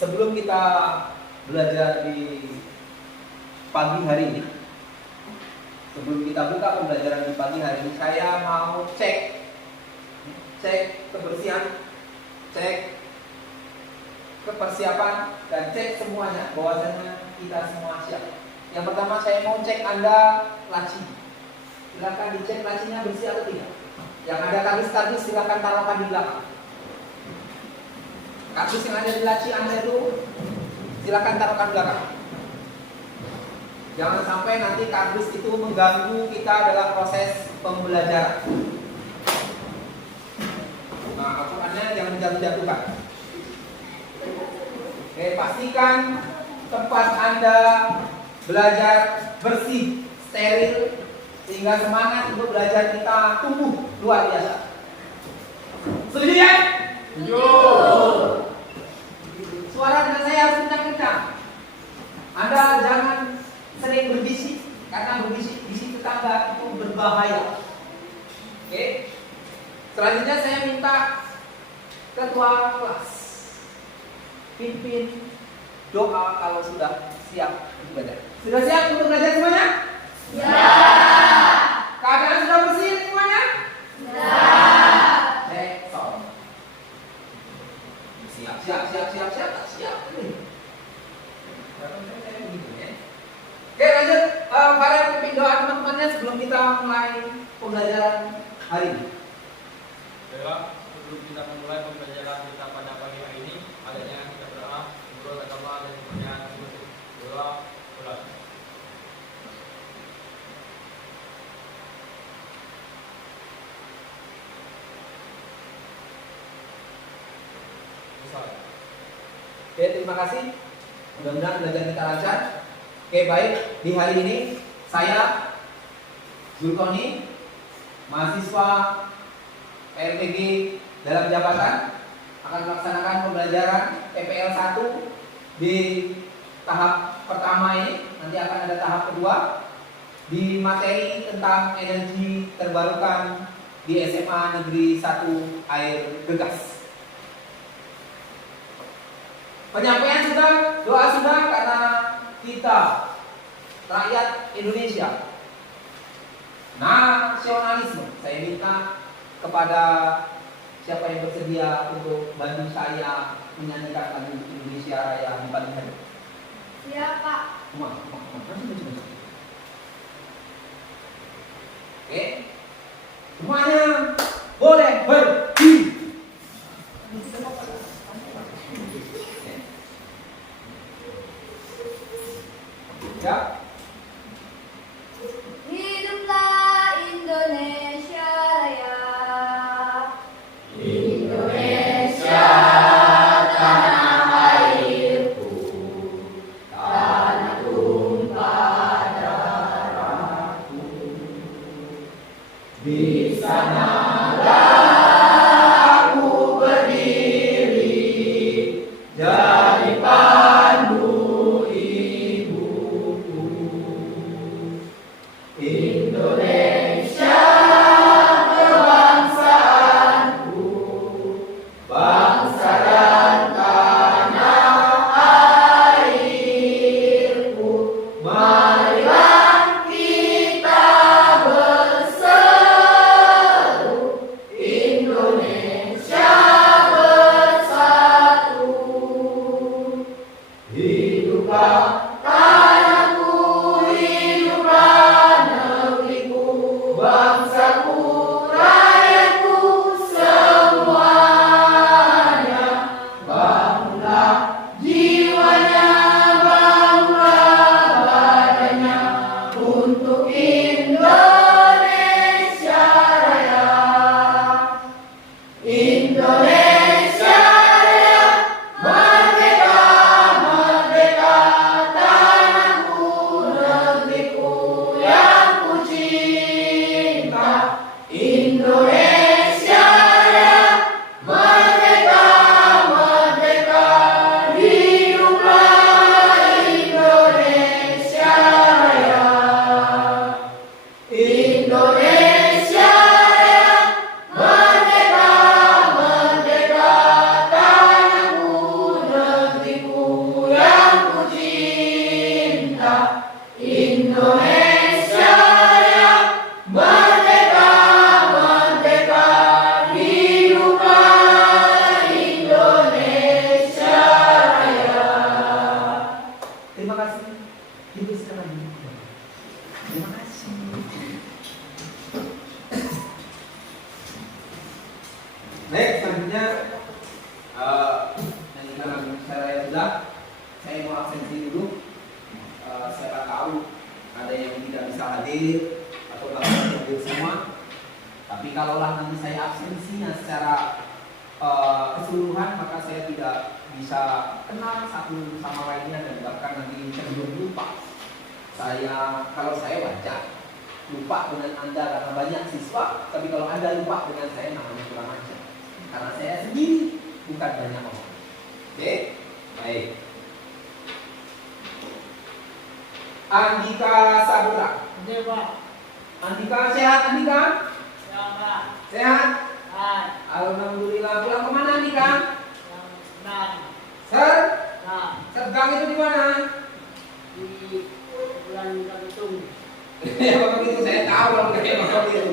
sebelum kita belajar di pagi hari ini, sebelum kita buka pembelajaran di pagi hari ini, saya mau cek kebersihan, cek kepersiapan, dan cek semuanya bahwasanya kita semua siap. Yang pertama saya mau cek Anda laci. Silakan dicek lacinya bersih atau tidak. Yang ada kardus-kardus silakan taruhkan di belakang. Kardus yang ada di laci Anda itu silakan taruhkan di belakang. Jangan sampai nanti kardus itu mengganggu kita dalam proses pembelajaran. Nah, Al-Qur'annya jangan jatuh-jatuhkan. Oke, pastikan tempat Anda belajar bersih, steril, sehingga semangat untuk belajar kita tumbuh luar biasa. Setuju ya? Setuju. Suara dengan saya harus kencang-kencang. Anda jangan sering berbisik, karena berbisik tetangga itu berbahaya. Oke. Selanjutnya saya minta ketua kelas pimpin doa kalau sudah siap untuk belajar. Sudah siap untuk belajar semuanya? Ya. Keadaan sudah bersih semuanya? Ya. Siap. Oke, lanjut. Para pimpin doa teman-temannya sebelum kita mulai pembelajaran hari ini. Baiklah, sebelum kita memulai pembelajaran kita pada pagi hari ini, adanya kita berdoa, berdoa agama dan pertanyaan untuk doa ulang. Oke, terima kasih. Mudah-mudahan belajar kita lancar. Oke, baik. Di hari ini saya Zulkoni, mahasiswa PLTG dalam jabatan, akan melaksanakan pembelajaran PPL 1 di tahap pertama ini. Nanti akan ada tahap kedua di materi tentang energi terbarukan di SMA Negeri 1 Air Gegas. Penyampaian sudah, doa sudah, karena kita rakyat Indonesia nasionalisme. Saya minta kepada siapa yang bersedia untuk bantu saya menyanyikan lagu Indonesia Raya di pagi hari. Siap, Pak. Oke, semuanya boleh berdiri. Ya. Hiduplah Indonesia Raya. Indonesia tanah airku, tanah tumpah darahku. Di sanalah aku berdiri, jadi pandu Indonesia kebangsaanku, bangsa dan tanah airku. Marilah kita berseru, Indonesia bersatu. Hiduplah bangsaku, rakyatku semuanya. Bangunlah jiwanya, bangunlah badannya untuk Indonesia Raya. Indonesia Raya, merdeka, merdeka, tanahku, negeriku yang ku cinta. Indonesia Raya, merdeka, merdeka, hiduplah Indonesia Raya. Indonesia Raya, merdeka, merdeka. Baik, selanjutnya yang dalam saya sudah, saya mau absensi dulu. Siapa tahu ada yang tidak bisa hadir atau tak bisa hadir semua. Tapi kalaulah nanti saya absensinya secara keseluruhan, maka saya tidak bisa kenal satu sama lainnya dan bahkan nanti cenderung lupa. Kalau saya wajar lupa dengan Anda karena banyak siswa, tapi kalau Anda lupa dengan saya namanya kurang ajar. Karena saya sendiri, bukan banyak orang. Oke, baik. Andika Saputra. Iya, Pak. Andika sehat, Andika? Ya, Pak. Sehat? Hai. Alhamdulillah. Pulang kemana, Andika? Nah, Ser? nah, Sergang itu di mana? di bulan Kapitung. Ya, Bapak itu saya tahu kalau kayak Bapak itu.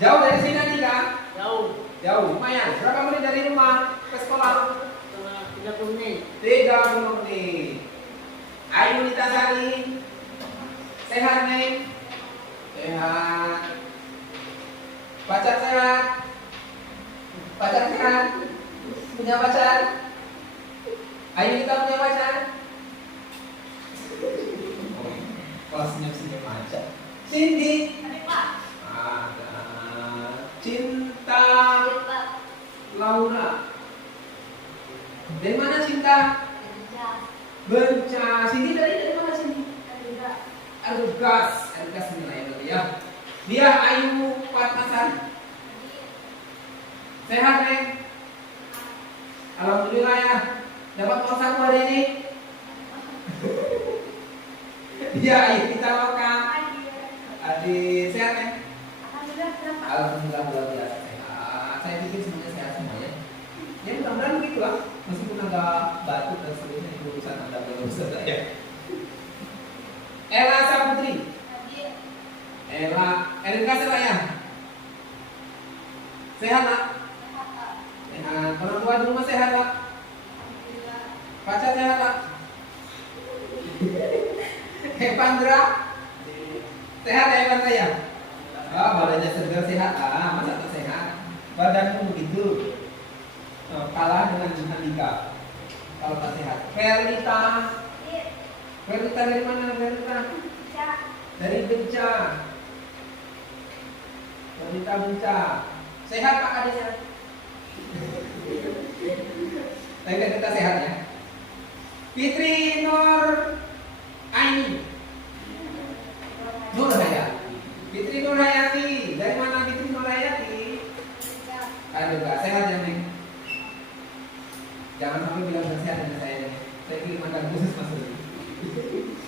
Jauh dari sini, Andika? Jauh. Jauh, lumayan. Berapa menit dari rumah ke sekolah? Setengah 30 menit. 30 menit. Ayu Nitasari. Sehat, Neng? Sehat. Pacar sehat? Pacar sehat? Punya pacar? Ayu kita punya pacar? Kalau senyum-senyum aja. Cindy. Ada, Pak. Ada. Cinta. Ada, Pak. Laura. Dari mana Cinta? Ada. Benca. Cindy dari mana Cindy? Ada. Argas. Argas ini lah ya. Dia Ayu Fatmasari. Sehat, Neng? Alhamdulillah ya. Dapat uang saku hari ini? Dia Ayu kita makan. Adik sehat, Neng? Alhamdulillah luar biasa sehat. Saya pikir semuanya sehat semuanya. Ya mudah-mudahan begitu lah. Meskipun agak batuk dan seterusnya itu urusan Anda belum urusan saya. Ella Saputri. Ella, Erika sehat ya? Sehat lah. Sehat. Orang tua di rumah sehat lah. Pacar sehat lah. Pandra. Sehat ya Pandra ya? Oh, badannya segar sehat lah, masa tak sehat? Badanmu begitu, kalah dengan Andika. Kalau tak sehat. Verlita. Verlita dari mana? Verlita? Dari Benca. Verlita Benca. Sehat Pak adanya? Tapi kan kita sehat ya. Fitri Nur Aini. Nur Hayati. Fitri Nur Hayati. Dari mana Fitri Nur Hayati? Aduh, gak sehat ya, Neng? Jangan sampai bilang gak sehat dengan saya, Neng. Saya kirim makan khusus masuk.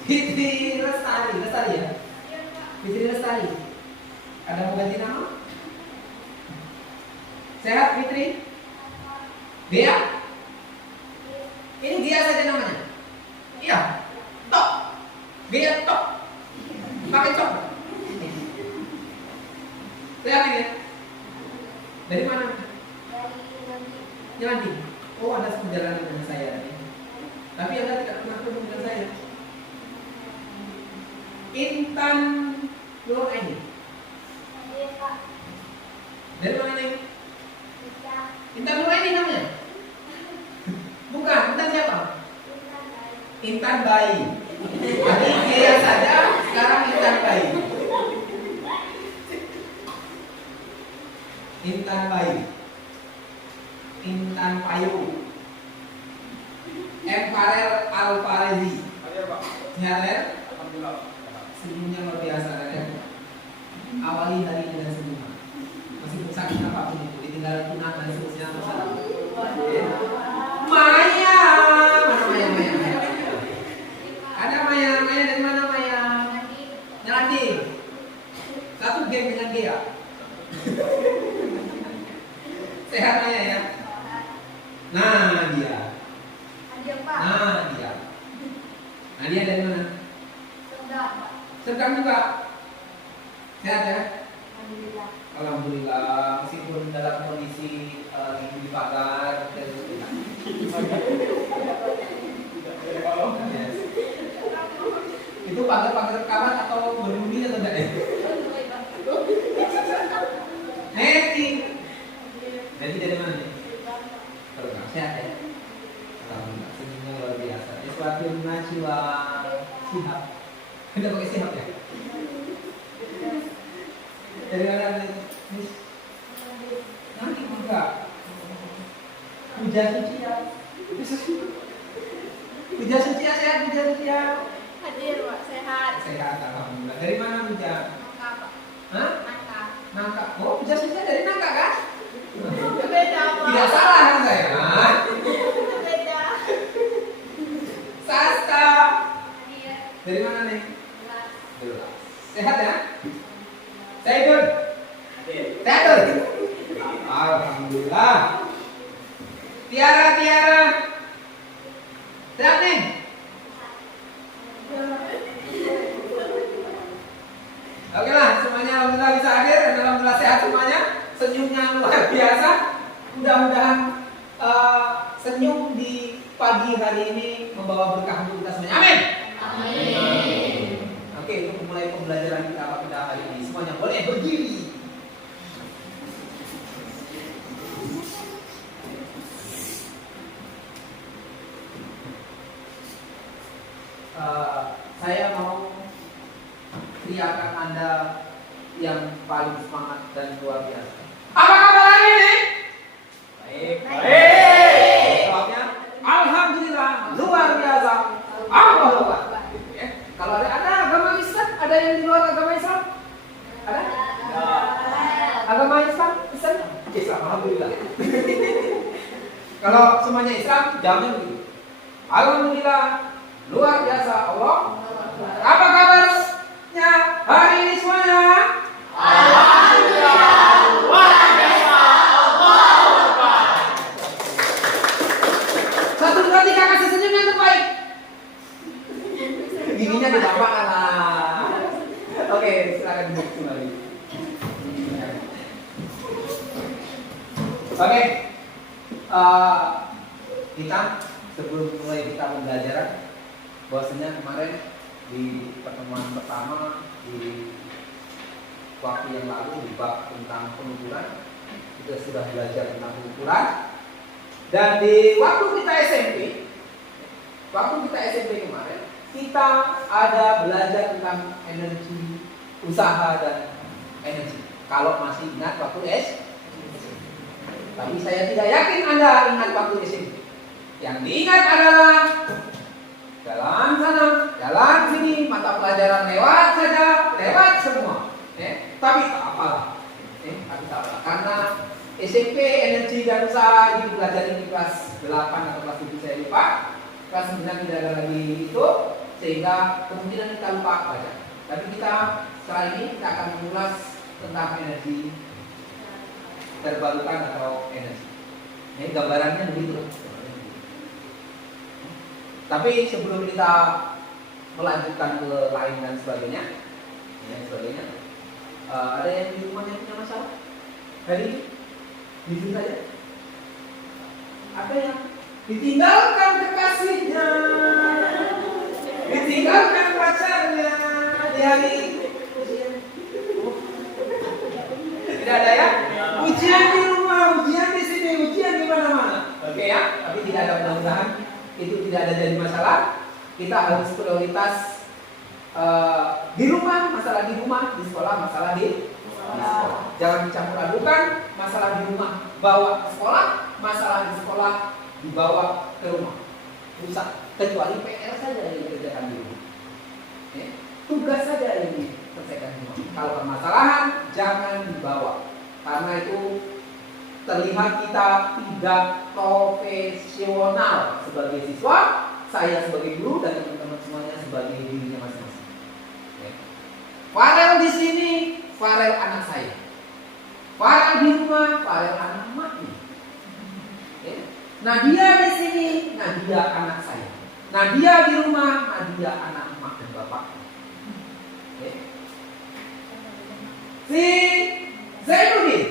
Fitri Lestari. Lestari ya? Fitri Lestari. Ada mau ganti nama? Sehat Fitri? Dia? Ini dia saja namanya? Iya. Tok. Dia tok. Pakai cok. Sehat ini ya? Dari mana? Nyelandi. Oh, ada perjalanan dengan saya tadi. Tapi Anda tidak pernah ketemu dengan saya. Intan Nur Aini. Dari mana nih? Intan Nur Aini namanya? Bukan, Intan siapa? Intan Bayi. Tadi dia saja, sekarang Intan Bayi. Intan Bayi. Intan Payu. M. Farel Alfarezi. Ada Pak. Sehat ya? Alhamdulillah. Senyumnya luar biasa ya. Awali hari dengan senyuman. Meskipun sakit apapun itu, ditinggal tunang dan seterusnya masalah. Maya, mana Maya, Maya, Maya. Ada Maya, Maya dari mana Maya? Nyelandi. Satu geng dengan dia. Sehat Maya ya. Nah dia. Nah dia. Nah dia dari mana? Sedang juga. Sehat ya. Alhamdulillah, meskipun dalam kondisi ibu di pagar dan yes. Itu pagar kamar atau berbunyi atau tidak ya? Neti, Najwa Shihab. Udah pakai Shihab ya? Dari mana nih? Nanti enggak. Puja suci ya. Puja suci ya, sehat Puja suci ya. Hadir, Pak. Sehat. Sehat alhamdulillah. Dari mana Puja? Nangka, Pak. Hah? Nangka. Nangka. Oh, Puja suci dari Nangka kan? Beda, Pak. Tidak salah kan saya? Beda. Sasta. Hadir. Dari mana nih? Jelas. Sehat ya? Saya ikut. Sehat tuh? Alhamdulillah. Tiara, Tiara. Sehat nih? Oke lah, semuanya alhamdulillah bisa hadir dan alhamdulillah sehat semuanya. Senyumnya luar biasa. Mudah-mudahan senyum di pagi hari ini membawa berkah untuk kita semuanya. Amin. Amin. Oke, untuk memulai pembelajaran kita pada hari ini, semuanya boleh berdiri. Saya mau teriakan Anda yang paling semangat dan luar biasa. Apa kabar hari ini? Baik. Baik. Jawabnya, alhamdulillah, luar biasa. Allah Akbar. Ya. Kalau ada agama Islam, ada yang di luar agama Islam? Ada? Agama Islam? Islam, alhamdulillah. Kalau semuanya Islam, jawabnya begitu. Alhamdulillah, luar biasa Allah. Apa kabarnya hari ini semuanya? Alhamdulillah. Luar biasa. Allahu Akbar. 1, 2, 3 kasih senyum yang terbaik. Giginya dibapakan lah. Oke, silakan duduk kembali. Oke, kita sebelum mulai kita pembelajaran, bahwasanya kemarin di pertemuan pertama di waktu yang lalu di bab tentang pengukuran kita sudah belajar tentang pengukuran, dan di waktu kita SMP kemarin kita ada belajar tentang energi usaha dan energi. Kalau masih ingat waktu tapi saya tidak yakin Anda ingat waktu SMP. Yang diingat adalah jalan sana, jalan sini, mata pelajaran lewat saja, lewat semua. Tapi tak apalah. Tapi tak apalah. Karena SMP energi dan usaha ini belajar di kelas 8 atau kelas 7 saya lupa. Kelas 9 tidak ada lagi itu, sehingga kemungkinan kita lupa baca. Tapi kita setelah ini kita akan mengulas tentang energi terbarukan atau energi. Ini gambarannya begitu. Tapi sebelum kita melanjutkan ke lain dan sebagainya, ada yang di rumah yang punya masalah hari ini? Jujur saja. Ada yang ditinggalkan kekasihnya, ditinggalkan pacarnya di hari ujian. Tidak ada ya? Ujian di rumah, ujian di sini, ujian di mana-mana. Oke ya? Tapi tidak ada, mudah-mudahan itu tidak ada jadi masalah. Kita harus prioritas di rumah, masalah di rumah, di sekolah, masalah di sekolah. Jangan dicampur adukan, masalah di rumah bawa ke sekolah, masalah di sekolah dibawa ke rumah. Rusak, kecuali PR saja yang dikerjakan di rumah. Tugas saja yang diselesaikan di rumah. Kalau permasalahan jangan dibawa, karena itu terlihat kita tidak profesional sebagai siswa, saya sebagai guru dan teman-teman semuanya sebagai dirinya masing-masing. Farel di sini, Farel anak saya. Farel di rumah, Farel anak emaknya. Nadia di sini, Nadia anak saya. Nadia di rumah, Nadia anak emak dan bapak. Si Zainuddin,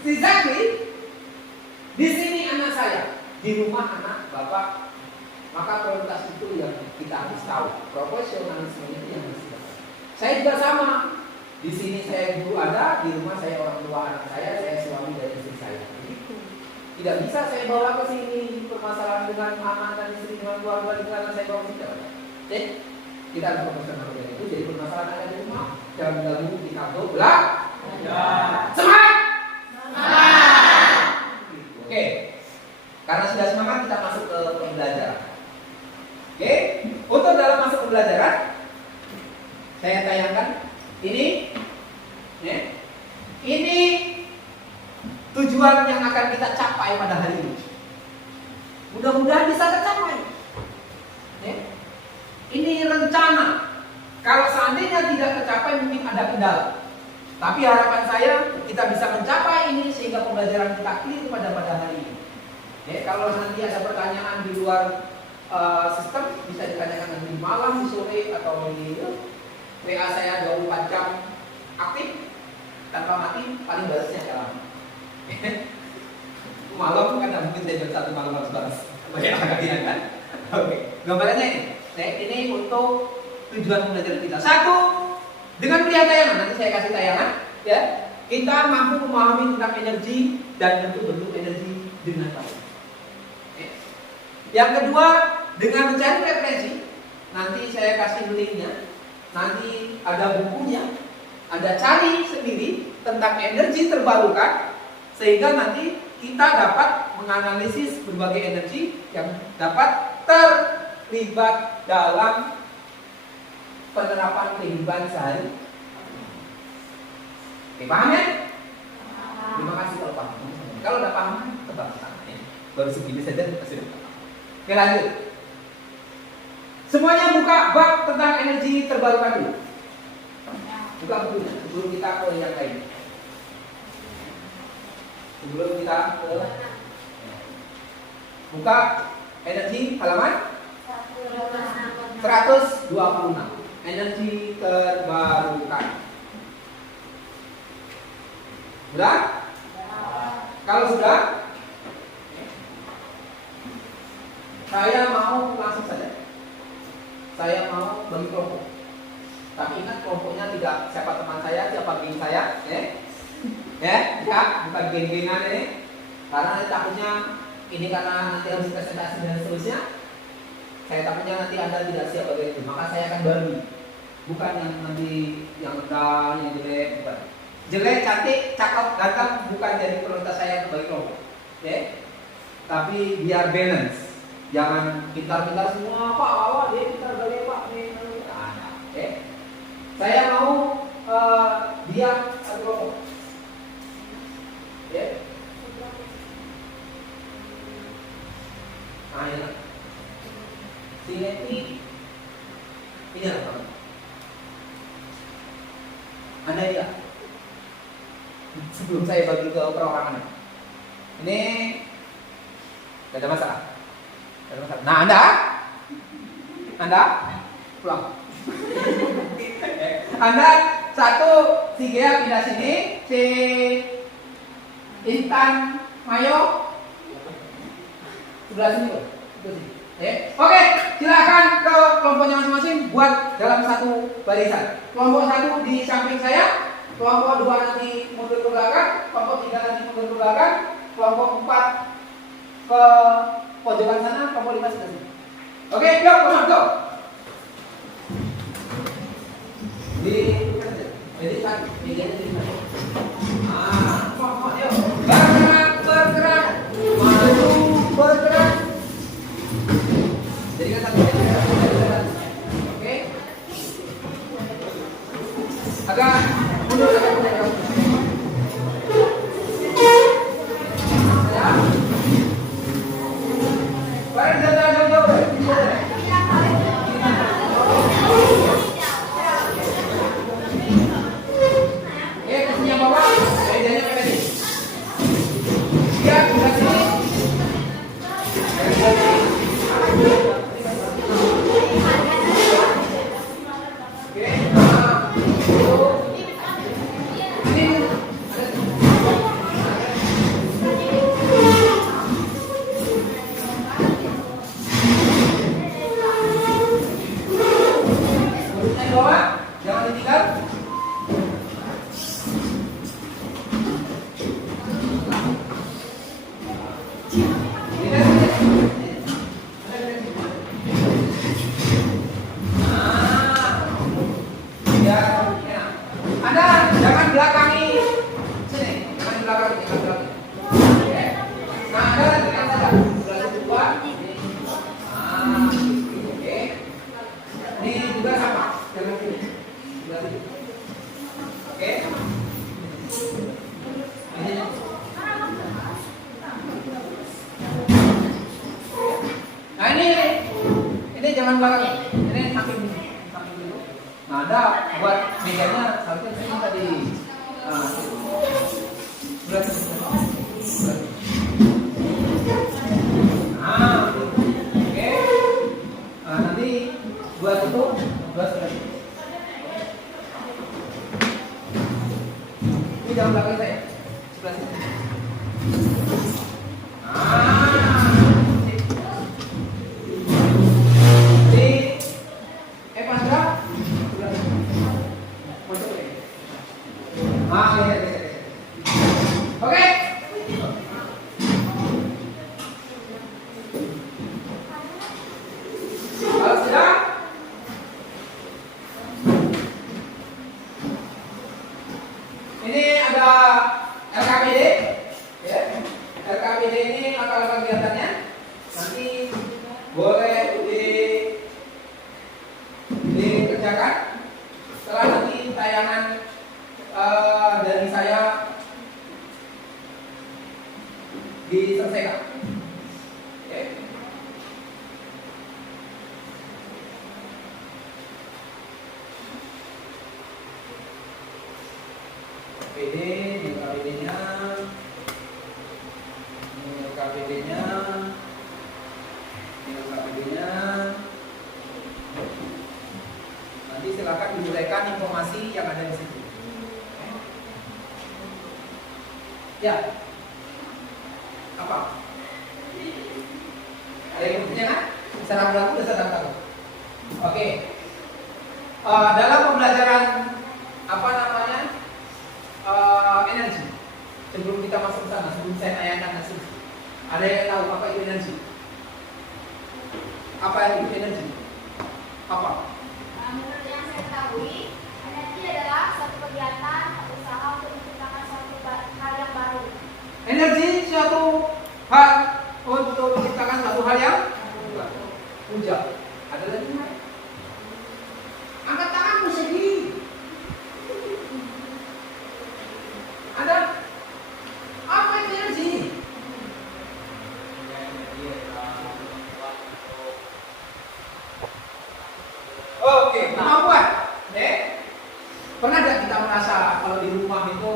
si Zaki di sini anak saya, di rumah anak bapak. Maka prioritas itu yang kita harus tahu. Profesionalisme itu yang harus kita tahu. Saya juga sama. Di sini saya guru ada, di rumah saya orang tua anak saya suami dan istri saya. Begitu. Tidak bisa saya bawa ke sini permasalahan dengan anak dan istri dengan keluarga dengan saya bawa ke sini. Oke? Kita harus profesional dengan itu. Jadi permasalahan ada di rumah, jangan mengganggu di kantor. Semangat! Oke. Karena sudah semangat kita masuk ke pembelajaran. Oke? Untuk dalam masuk pembelajaran saya tayangkan ini ya. Ini tujuan yang akan kita capai pada hari ini. Mudah-mudahan bisa tercapai. Ya. Ini rencana. Kalau seandainya tidak tercapai mungkin ada kendala. Tapi harapan saya kita bisa mencapai ini sehingga pembelajaran kita clear pada hari ini. Ya, kalau nanti ada pertanyaan di luar sistem bisa ditanyakan nanti malam, di sore atau di WA saya 24 jam aktif tanpa mati, paling balasnya agak lama. Malam kan mungkin saya jam 1 malam harus balas. Banyak kan? Oke, gambarannya ini. Nah, ini untuk tujuan pembelajaran kita. Satu, dengan melihat tayangan, nanti saya kasih tayangan, ya, kita mampu memahami tentang energi dan bentuk-bentuk energi dengan baik. Yang kedua, dengan mencari referensi, nanti saya kasih linknya, nanti ada bukunya, ada cari sendiri tentang energi terbarukan, sehingga nanti kita dapat menganalisis berbagai energi yang dapat terlibat dalam penerapan kehidupan sehari. Oke, paham ya? Terima kasih kalau paham. Kalau tidak paham, tebak tangan. Baru segini saja sudah paham. Oke, lanjut. Semuanya buka bab tentang energi terbarukan dulu. Buka bukunya sebelum kita ke yang lain. Sebelum kita ke buka energi halaman 126. Energi terbarukan. Sudah? Kalau sudah, saya mau langsung saja. Saya mau bagi kelompok. Tapi ingat kelompoknya tidak siapa teman saya, siapa geng saya, ya, bukan geng-gengan ini. Karena takutnya ini karena nanti harus presentasi dan seterusnya. Saya takutnya nanti Anda tidak siap bagi itu. Maka saya akan bagi. Bukan yang nanti yang rendah, yang jelek, bukan. Jelek, cantik, cakep, ganteng bukan jadi prioritas saya bagi kelompok. Ya. Tapi biar balance. Jangan pintar-pintar semua, Pak, awak dia pintar balik Pak. Oke. Saya mau dia satu kelompok. Ya. Nah, ya. Ini apa? Anda lihat. Sebelum saya bagi ke perorangan. Ini tidak ada masalah. Nah, Anda pulang. Anda satu, si Gea pindah sini, si Intan Mayo sebelah sini, itu sini. Oke, silakan ke kelompoknya masing-masing buat dalam satu barisan. Kelompok satu di samping saya, kelompok dua nanti mundur ke belakang, kelompok tiga nanti mundur ke belakang, kelompok empat ke pojokan sana, kelompok lima sebelah sini. Oke, yuk, go. Jadi kan medianya di mana? Yuk. Bergerak. Maju, bergerak. Jadi kan satu. Oke. Agak mundur. belakang, jangan belakang. Oke. Nah, ada tekan saja. Sebelah situ dua. Oke. Ini juga sama. Jangan sini. Sebelah situ. Oke. Ini. Nah ini jangan belakang. Ini samping dulu. Nah, ada buat mejanya seharusnya sini tadi. Nah, sebelah situ. Nah, oke. Nah, nanti buat itu buat sebelah situ. Ini jangan belakang saya. Sebelah situ. Ini ada RKPD, ya. RKPD ini langkah-langkah kegiatannya. Nanti boleh dikerjakan. Setelah nanti tayangan dari saya diselesaikan. Oke. PD, ini KPD-nya, ini KPD-nya, ini KPD-nya. Nanti silakan diuraikan informasi yang ada di situ. Ya, apa? Ada yang bertanya kan? Secara berlaku dan secara tahu. Oke. Dalam pembelajaran apa namanya? Energi. Sebelum kita masuk ke sana, sebelum saya tanyakan hasil, ada yang tahu apa itu energi? Apa itu energi? Apa? Menurut yang saya ketahui, energi adalah suatu kegiatan atau usaha untuk menciptakan suatu hal yang baru. Energi suatu hal untuk menciptakan suatu hal yang baru. Ujang. Ada lagi? Angkat tanganmu sendiri. Ada apa itu energi? Oke, kemampuan. Pernah nggak kita merasa kalau di rumah itu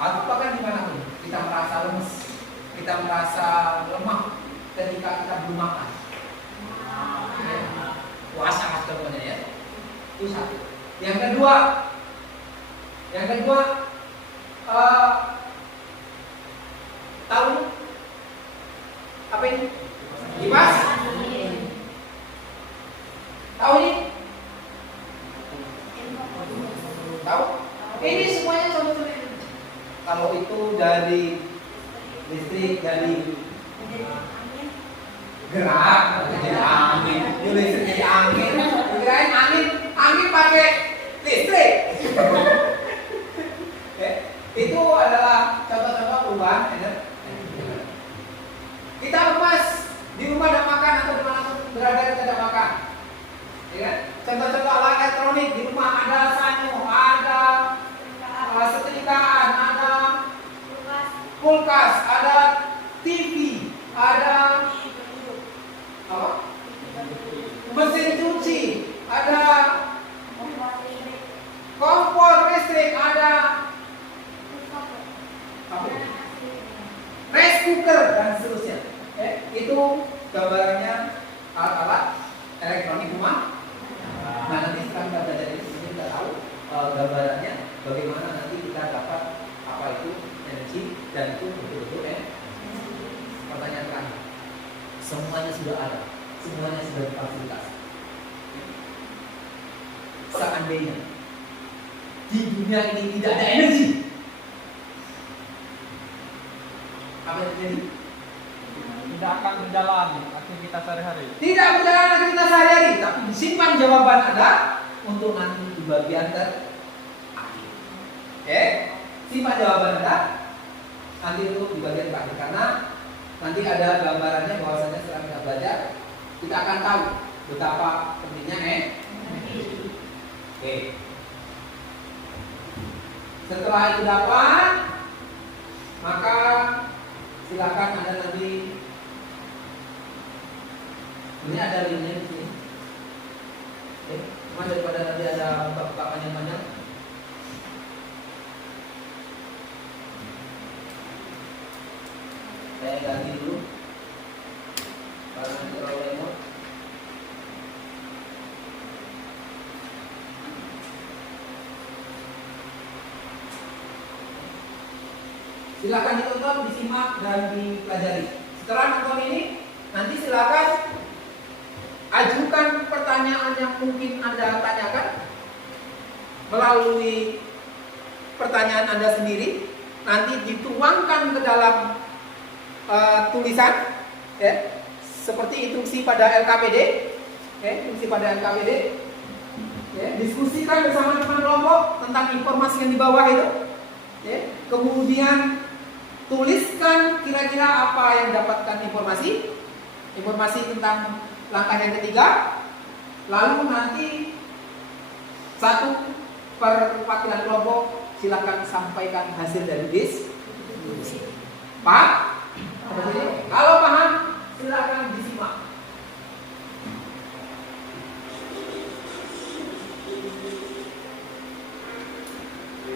atau bahkan dimanapun kita merasa lemes, kita merasa lemah ketika kita belum makan? Puasa contohnya ya. Itu satu. Yang kedua tahu apa ini? Kipas? Tahu ini? Tahu? Ini semuanya contoh-contoh energi. Kalau itu dari listrik, dari gerak, jadi angin, listrik jadi angin, kirain angin pakai listrik. Itu adalah contoh-contoh perubahan energi. Kita lemas di rumah ada makan atau dimanapun berada kita ada makan, ya kan? Contoh-contoh alat elektronik di rumah ada sanyo, ada setrikaan, ada kulkas, ada TV, ada apa? Mesin cuci, ada kompor listrik, ada rice cooker dan seterusnya. Itu gambarannya alat-alat elektronik rumah. Nah, nanti setelah kita belajar ini kita tahu gambarannya bagaimana nanti kita dapat apa itu energi dan itu betul-betul pertanyaan terakhir. Semuanya sudah ada, semuanya sudah difasilitasi. Seandainya di dunia ini tidak ada energi, apa yang terjadi? Tidak akan berjalan aktivitas sehari-hari. Tidak berjalan aktivitas sehari-hari, tapi disimpan jawaban Anda untuk nanti di bagian terakhir. Simpan jawaban Anda nanti untuk di bagian terakhir, karena nanti ada gambarannya bahwasanya setelah kita belajar kita akan tahu betapa pentingnya Oke. Setelah itu dapat, maka silakan Anda nanti, ini ada linknya di sini. Cuma daripada nanti ada buka-bukaan yang banyak, saya ganti dulu karena nanti terlalu lemot. Silakan ditonton, disimak dan dipelajari. Setelah nonton ini, nanti silakan ajukan pertanyaan yang mungkin Anda tanyakan melalui pertanyaan Anda sendiri. Nanti dituangkan ke dalam tulisan, ya, seperti instruksi pada LKPD, ya, instruksi pada LKPD. Ya, diskusikan bersama teman kelompok tentang informasi yang di bawah itu. Ya, kemudian tuliskan kira-kira apa yang dapatkan informasi tentang langkah yang ketiga. Lalu nanti satu perwakilan kelompok silakan sampaikan hasil dari diskusi. Paham? Kalau paham, silakan disimak.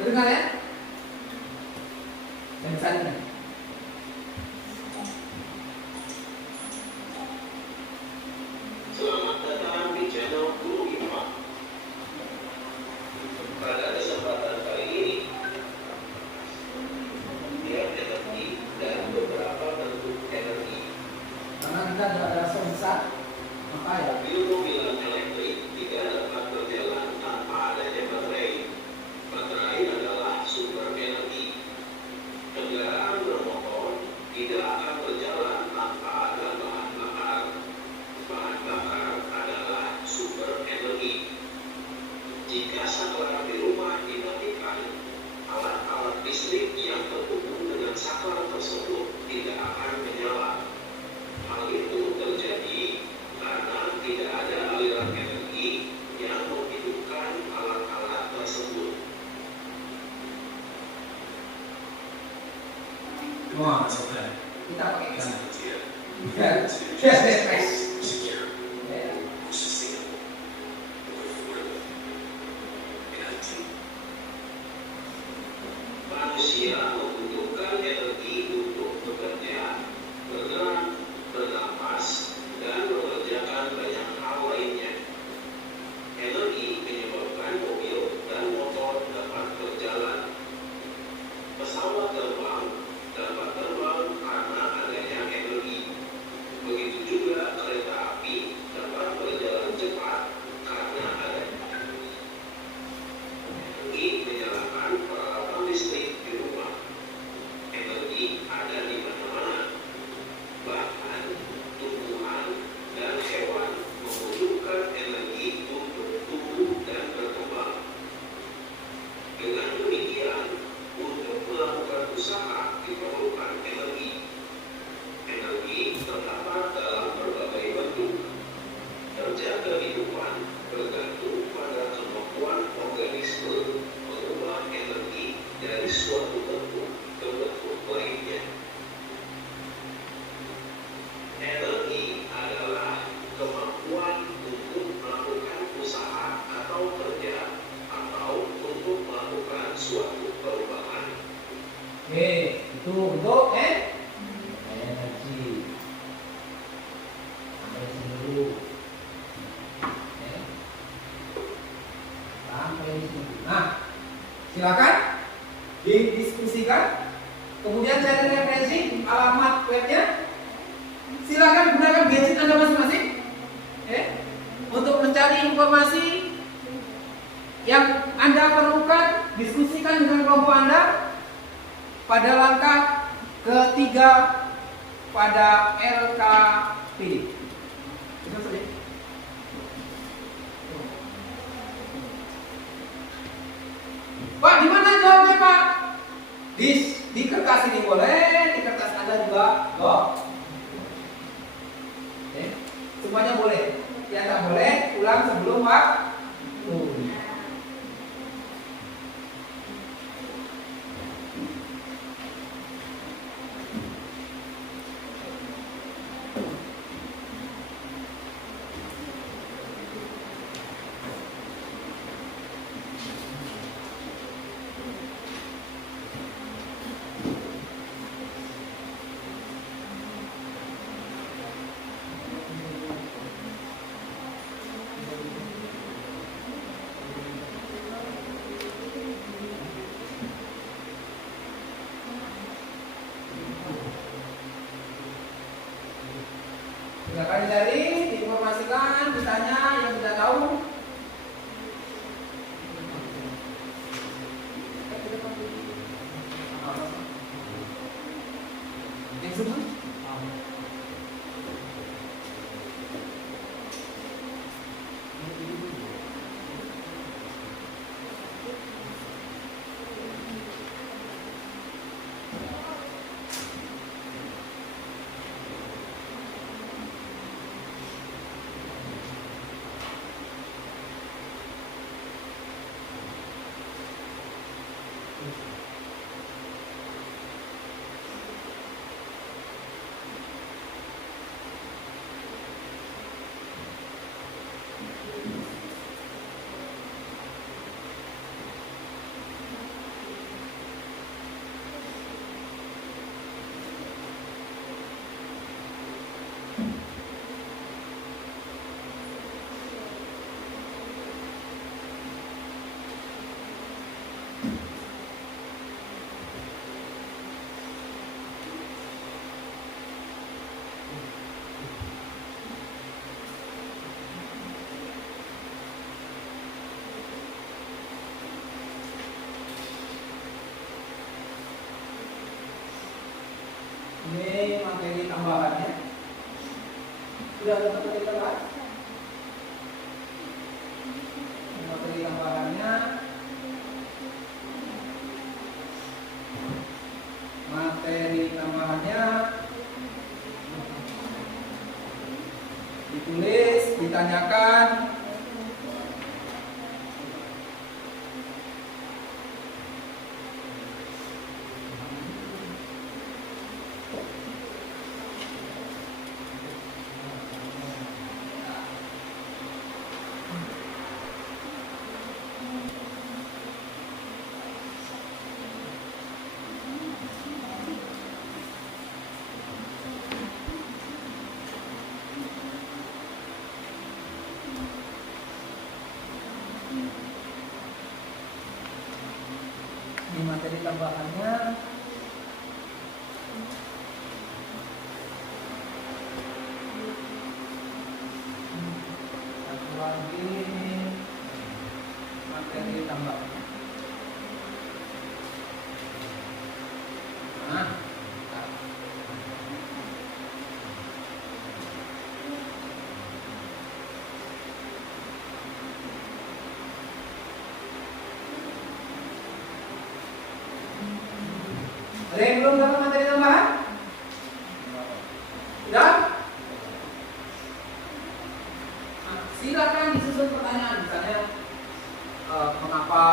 Dengar ya? Yang misalnya selamat datang di channel Guru IPA. Pada kesempatan kali ini, biar energi dan beberapa bentuk energi. karena kita ada besar, maka ya Mobil-mobilan elektrik tidak dapat berjalan tanpa adanya baterai. Baterai adalah sumber energi. Kendaraan bermotor tidak akan berjalan tanpa ada bahan bakar. Bahan bakar adalah sumber energi. Jika saklar di rumah dimatikan, alat-alat listrik yang terhubung dengan saklar tersebut tidak akan menyala. Hal itu terjadi karena tidak ada aliran energi yang menghidupkan alat-alat tersebut. wah, kita pakai gas. Gas refresh. Manusia membutuhkan energi untuk bekerja, bergerak, bernapas, dan mengerjakan banyak hal lainnya. Energi menyebabkan mobil dan motor dapat berjalan. Pesawat terbang dapat terbang karena adanya energi. Begitu juga kereta api dapat berjalan cepat karena adanya energi menyalakan peralatan listrik di rumah. Energi ada di mana-mana. Bahkan tumbuhan dan hewan membutuhkan energi untuk tumbuh dan berkembang. Dengan demikian, untuk melakukan usaha diperlukan energi. Energi terdapat dalam berbagai bentuk. Kerja kehidupan bergantung pada kemampuan organisme mengubah energi dari suatu bentuk ke bentuk lainnya. Energi adalah kemampuan untuk melakukan usaha atau kerja atau untuk melakukan suatu perubahan. Oke, itu untuk energi. Sampai sini dulu. Oke. Sampai sini. Nah, silakan didiskusikan. Kemudian cari referensi alamat webnya. Silakan gunakan gadget Anda masing-masing, untuk mencari informasi yang Anda perlukan. Diskusikan dengan kelompok Anda pada langkah ketiga pada LKPD. Itu saja. Pak, di mana jawabnya Pak? Di kertas ini boleh, di kertas Anda juga oke. Semuanya boleh. Yang tak boleh ulang sebelum waktu. Silakan dicari, diinformasikan, ditanya yang tidak tahu. Yang semua? Ini materi tambahannya. Sudah ada materi tambahan? Ini materi tambahannya. Materi tambahannya ditulis, ditanyakan. Ini materi tambahannya. Satu lagi materi tambahan. Nah, ada yang belum dapat materi tambahan? Sudah? Nah, silakan disusun pertanyaan, misalnya mengapa,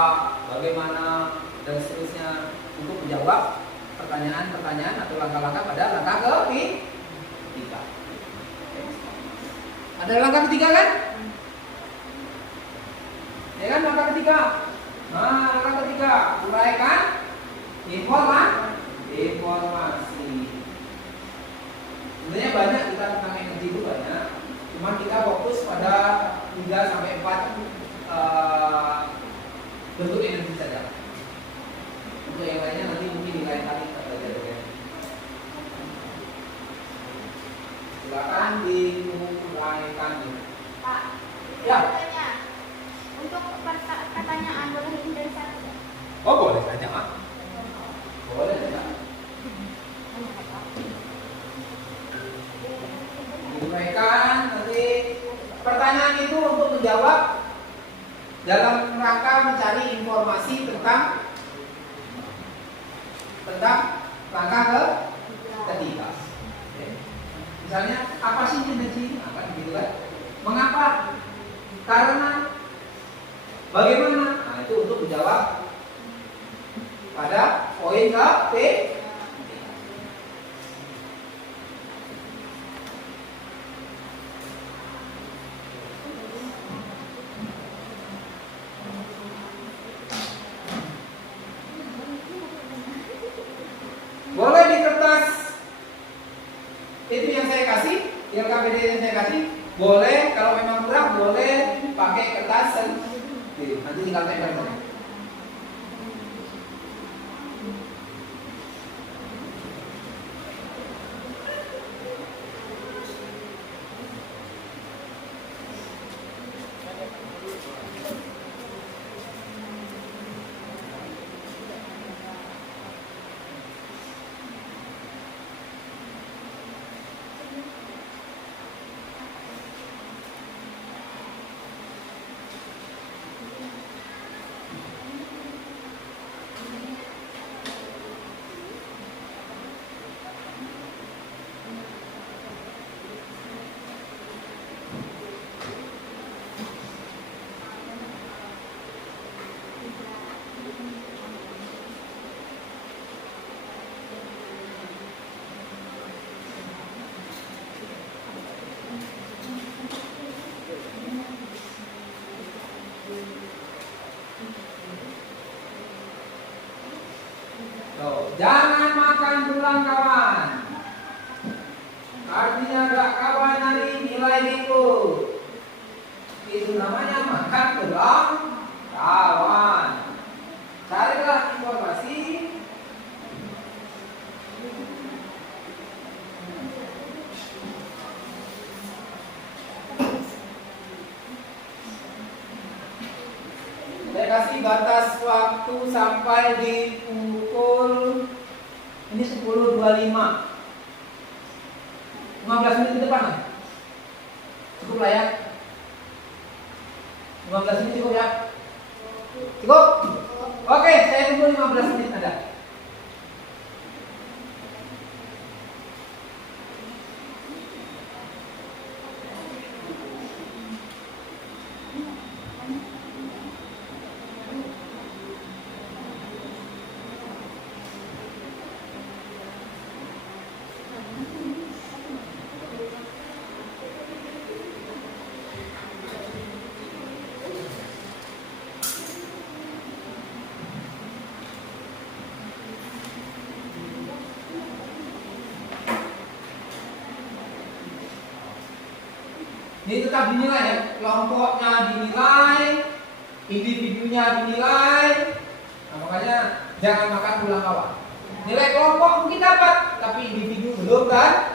bagaimana, dan seterusnya untuk menjawab pertanyaan-pertanyaan atau langkah-langkah pada langkah ketiga. Ada langkah ketiga kan? Ya kan langkah ketiga. Nah, langkah ketiga, uraikan informasi. Sebenarnya banyak kita tentang energi itu banyak. Cuma kita fokus pada 3 sampai 4 bentuk energi saja. Untuk yang lainnya nanti mungkin di lain kali kita belajar. Silakan dimulaikan. Pak, Ya. tanya. Untuk pertanyaan boleh dari satu. Oh boleh saja Mak. Boleh saja. Dimulaikan nanti pertanyaan itu untuk menjawab dalam rangka mencari informasi tentang tentang langkah ketiga. Oke. Misalnya apa sih energi? Apa gitu kan? Mengapa? Karena bagaimana? Nah, itu untuk menjawab pada poin P. Boleh di kertas itu yang saya kasih, LKPD yang saya kasih, boleh kalau memang kurang boleh pakai kertas sendiri. Nanti tinggal tempel saja. Jangan makan tulang kawan. Artinya gak kawan hari nilai ikut. Itu namanya makan tulang kawan. Carilah informasi. Saya kasih batas waktu sampai di pukul ini 10.25. 15 menit ke depan lah. Cukup lah ya. 15 menit cukup ya. Cukup? Oke, saya tunggu 15 menit Anda. Ini tetap dinilai ya, kelompoknya dinilai, individunya dinilai. Nah, makanya jangan makan tulang kawan. Nilai kelompok mungkin dapat, tapi individu belum kan?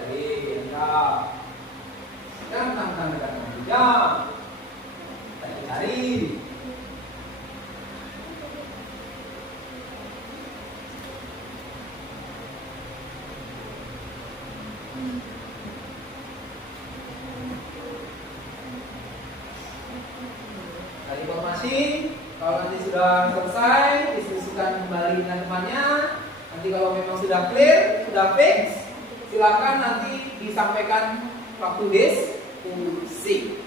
Jadi enggak. Jam. Cari. Cari informasi. Kalau nanti sudah selesai, diskusikan kembali dengan temannya. Nanti kalau memang sudah clear, sudah fix, silakan nanti disampaikan waktu diskusi.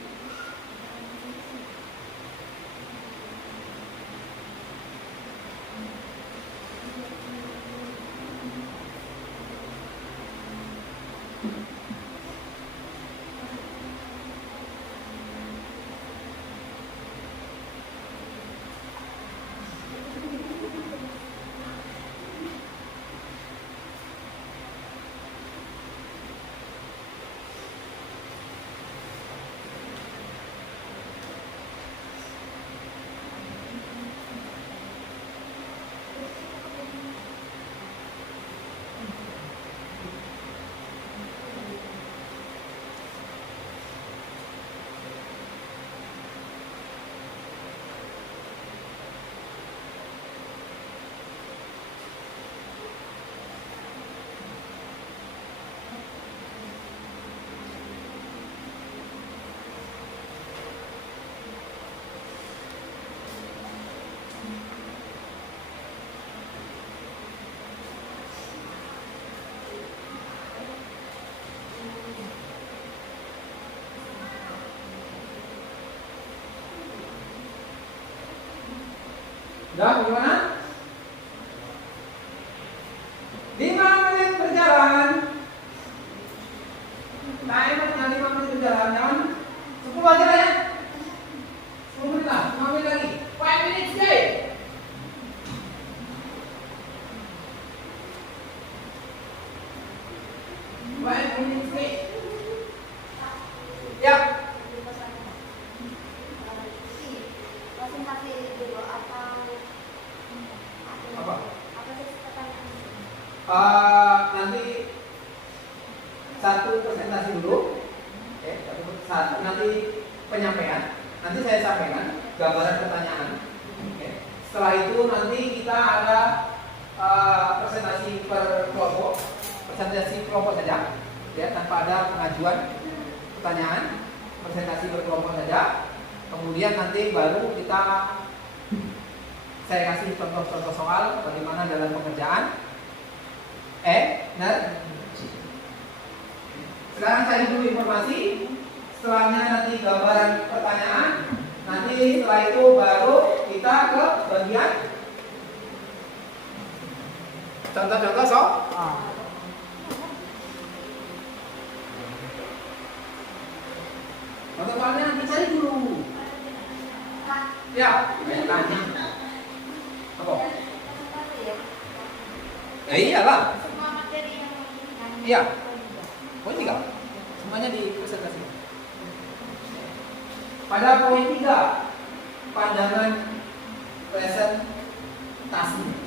Udah, gimana? 5 menit berjalan. Timernya 5 menit berjalan, jangan 10 aja lah ya. 10 menit lah, 5 menit lagi. 5 minutes stay. Ya. Presentasi dulu atau Apa? apa sih pertanyaan? Nanti satu presentasi dulu, nanti penyampaian, nanti saya sampaikan gambaran pertanyaan. Setelah itu nanti kita ada presentasi per kelompok, presentasi kelompok saja, ya, tanpa ada pengajuan pertanyaan, presentasi berkelompok saja. Kemudian nanti baru saya kasih contoh-contoh soal bagaimana dalam pengerjaan energi. Sekarang cari dulu informasi, setelahnya nanti gambaran pertanyaan, nanti setelah itu baru kita ke bagian contoh-contoh soal. Contoh-contohnya nanti cari dulu. Ya, tanya. Apa? Ya iyalah. Semua materi yang menginginkan. Iya. Poin 3. Semuanya dipresentasikan. Pada poin 3, pandangan presentasi.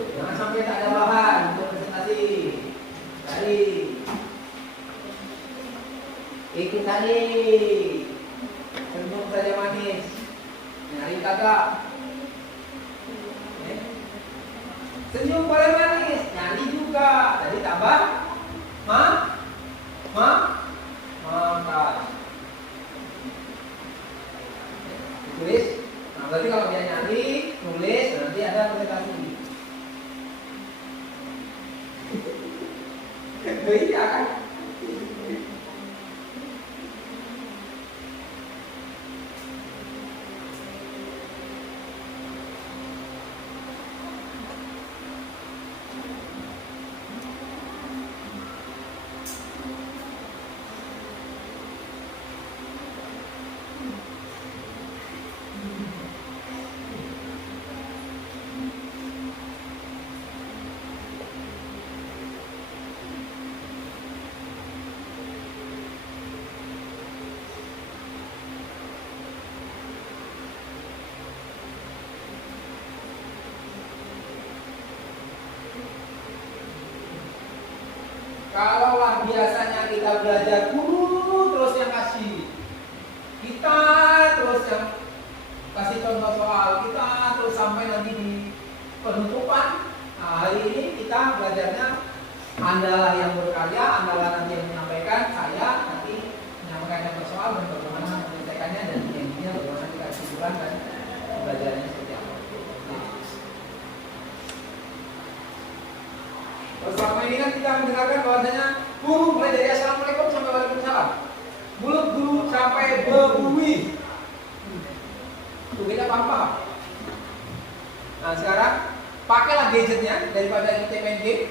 Jangan sampai tak ada bahan untuk presentasi. Cari. Ikut tadi. Senyum saja manis. Nyari kakak. Senyum pada manis. Nyari juga. Jadi tambah makan. Tulis. Nah, berarti kalau dia nyari, tulis, nanti ada presentasi. Iya kan? Kalaulah biasanya kita belajar guru terus yang kasih, kita terus yang kasih contoh soal, kita terus sampai nanti di penutupan. Nah, hari ini kita belajarnya Andalah yang berkarya, Andalah nanti yang menyampaikan, saya nanti menyampaikan yang soal dan bagaimana menyelesaikannya, dan intinya bagaimana kita kesimpulan dan belajarnya seperti apa. Terus selama ini kan kita mendengarkan bahwasanya guru mulai dari assalamualaikum sampai waalaikumsalam, mulut guru sampai berbui. Itu kita paham. Nah sekarang pakailah gadgetnya daripada kita main game.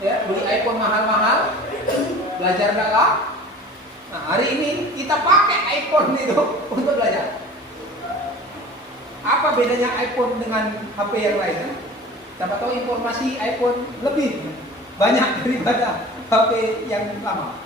Ya, beli iPhone mahal-mahal, belajar dakwah. Nah hari ini kita pakai iPhone itu untuk belajar. Apa bedanya iPhone dengan HP yang lain? Siapa tahu informasi iPhone lebih banyak daripada HP yang lama.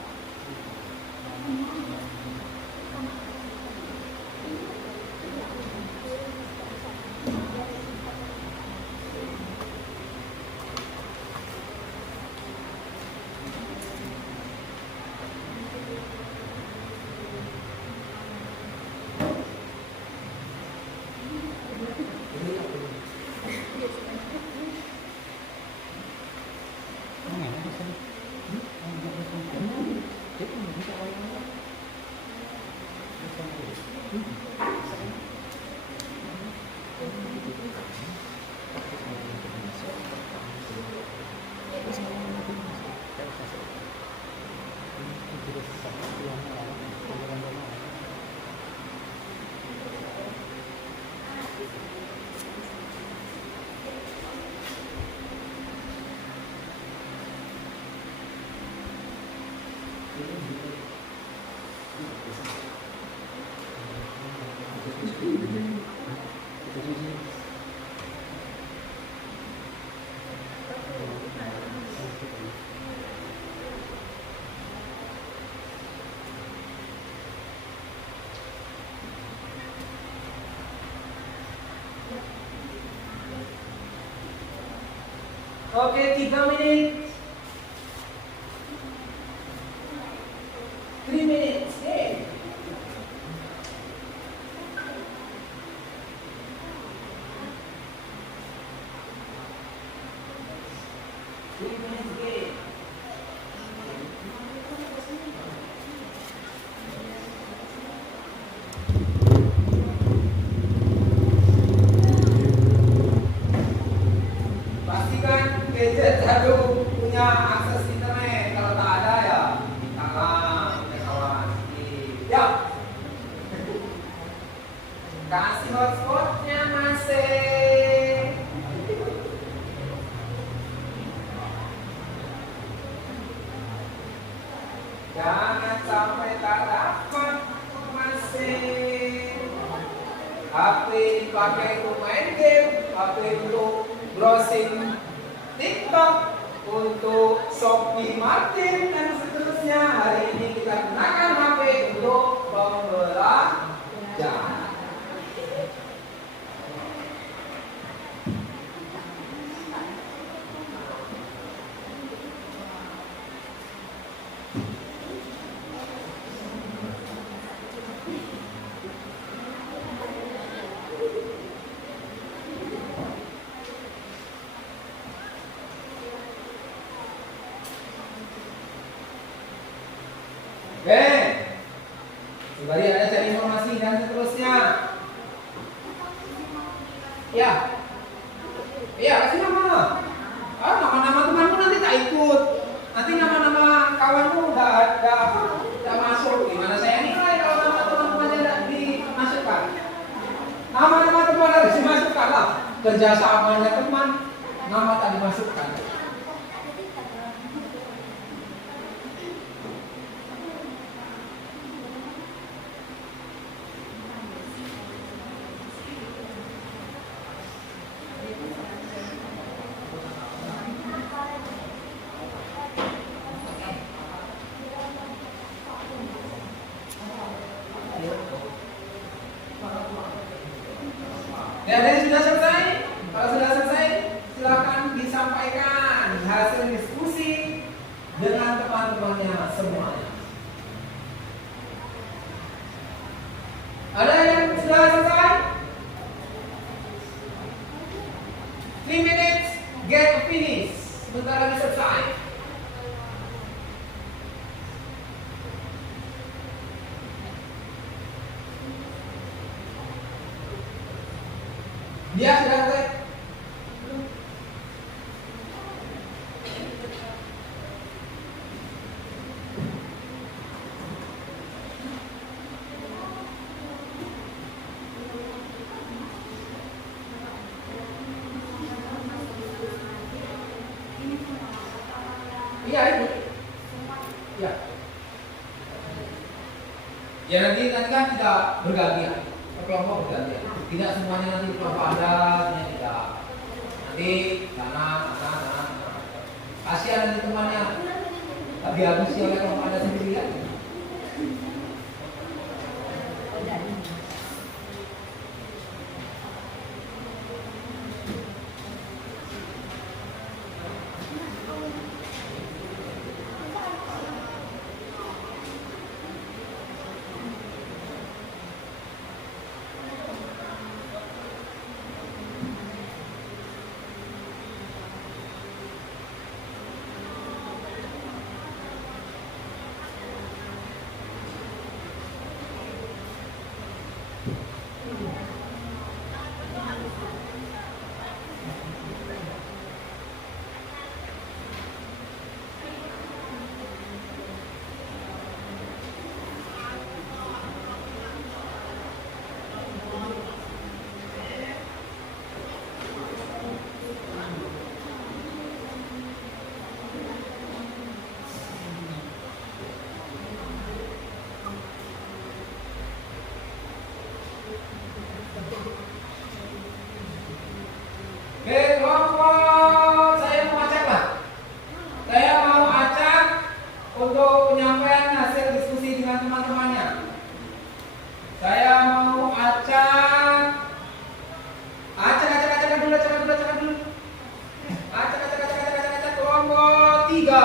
Oke, 3 menit. 3 menit. Okay. Pastikan gadget satu punya akses internet. Kalau tak ada ya kalah, punya kawan. Ya. Kasih hotspotnya masih. Jangan sampai tak dapat masih. HP dipakai untuk main game, HP untuk browsing TikTok, untuk Shopee Martin dan seterusnya. Hari ini kita gunakan HP untuk pembelajaran. Oke, sembari ada cari informasi dan seterusnya. Ya, kasih nama. Nama-nama temanmu nanti tak ikut. Nanti nama-nama kawanmu udah masuk. Gimana saya nilai kalau nama teman-teman aja tidak dimasukkan? Nama-nama teman harus dimasukkan lah. Kerjasamanya teman, nama tak dimasukkan. Dan dari sudah selesai, kalau sudah selesai silakan disampaikan hasil diskusi teman-temannya semuanya. Ada yang sudah selesai? 3 minutes, get finish. Sebentar lagi selesai. Dia sudah selesai? Iya itu. Ya. Ya nanti kan kita bergantian. Kelompok bergantian. Tidak semuanya nanti kelompok Anda, tidak. Nanti sana. Kasihan nanti temannya. Tapi habis oleh kelompok Anda sendirian. Oke, kelompok saya mau acak lah. Saya mau acak untuk penyampaian hasil diskusi dengan teman-temannya. Saya mau acak dulu. Acak kelompok 3.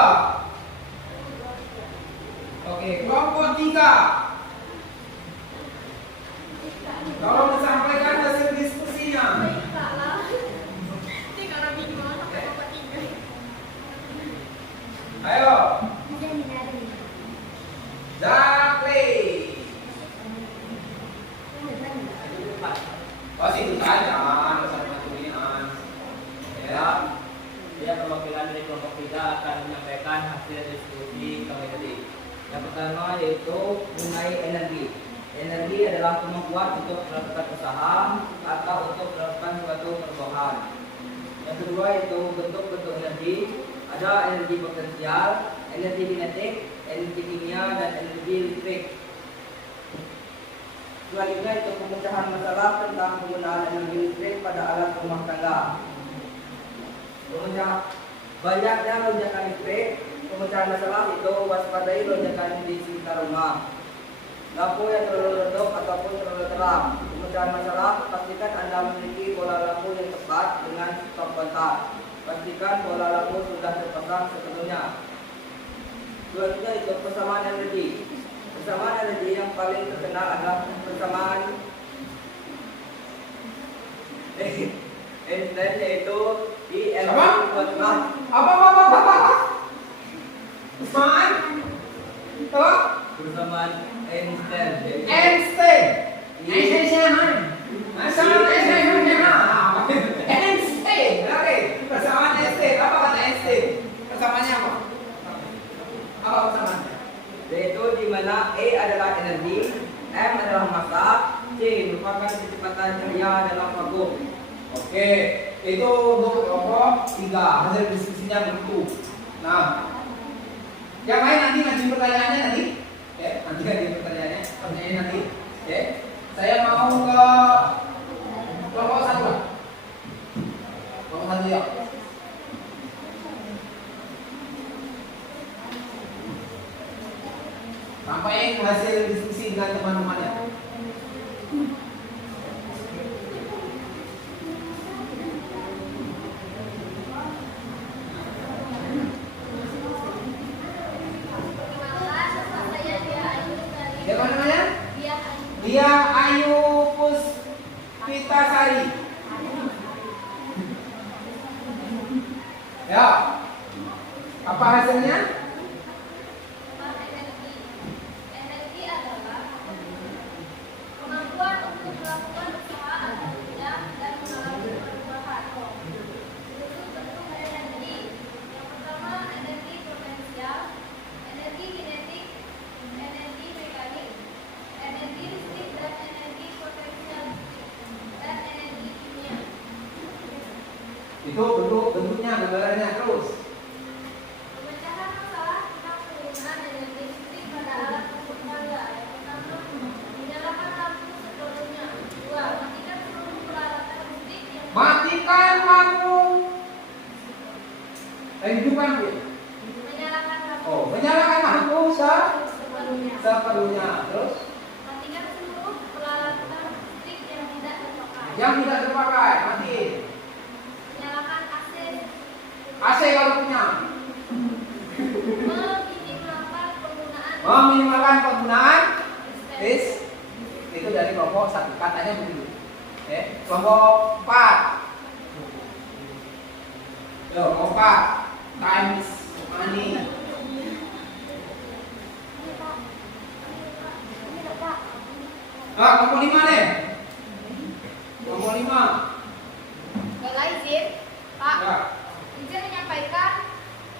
Oke, kelompok 3. Tolong disampaikan hasil diskusinya. Ayo. Zakli. Oh, situ saja, bersama tulisan. Ya. Dia perwakilan dari kelompok 3 akan menyampaikan hasil diskusi kami tadi. Yang pertama yaitu mengenai energi. Energi adalah kemampuan untuk melakukan usaha atau untuk melakukan suatu perubahan. Yang kedua itu bentuk-bentuk energi. Ada energi potensial, energi kinetik, energi kimia, dan energi listrik. Selanjutnya itu pemecahan masalah tentang penggunaan energi listrik pada alat rumah tangga. Banyaknya lonjakan listrik. Pemecahan masalah itu waspadai lonjakan di sekitar rumah. Lampu yang terlalu redup ataupun terlalu terang. Pemecahan masalah, pastikan Anda memiliki bola lampu yang tepat dengan stop kontak. Pastikan bola lampu sudah terpasang sebelumnya. Selanjutnya itu persamaan energi. Persamaan energi yang paling terkenal adalah persamaan Einstein, yaitu I energi kuatlah. Apa? Persamaan? Apa? Persamaan Einstein. Einstein. Oke. Persamaan Einstein. Apa kata Einstein? Persamaannya apa? Apa persamaannya? Yaitu di mana E adalah energi, M adalah massa, C merupakan kecepatan cahaya dalam vakum. Oke, itu untuk kelompok 3. Hasil diskusinya begitu. Nah, yang lain nanti ngaji pertanyaannya nanti. Oke, nanti ngaji pertanyaannya nanti. Oke, saya mau ke kelompok 1 lah. Kelompok 1 ya. Sampaikan hasil diskusi dengan teman-temannya. Ya. Apa hasilnya? Energi adalah kemampuan untuk melakukan usaha agar kerja dan mengalami perubahan. Bentuk-bentuk energi. Yang pertama, energi potensial, energi kinetik, energi mekanik, energi listrik dan energi potensial listrik, dan energi kimia. Itu bentuknya, gambarannya terus. Pemecahan masalah tentang penggunaan energi listrik pada alat pengumpulan tangga. Yang pertama, menyalakan lampu seluruhnya. Dua, matikan seluruh peralatan listrik yang Matikan lampu. Hidupkan dia. menyalakan lampu Oh, menyalakan lampu sepenuhnya. seperlunya. Terus Matikan seluruh peralatan listrik yang tidak terpakai. yang tidak terpakai, mati. Menyalakan AC. AC kalau punya. Meminimalkan penggunaan Minimalkan penggunaan itu dari kelompok 1, katanya begitu. Kelompok 4. Yo, kelompok 4. Time is money. Kelompok 5 deh. Kelompok 5. Baiklah, izin, Pak. Ya. Izin menyampaikan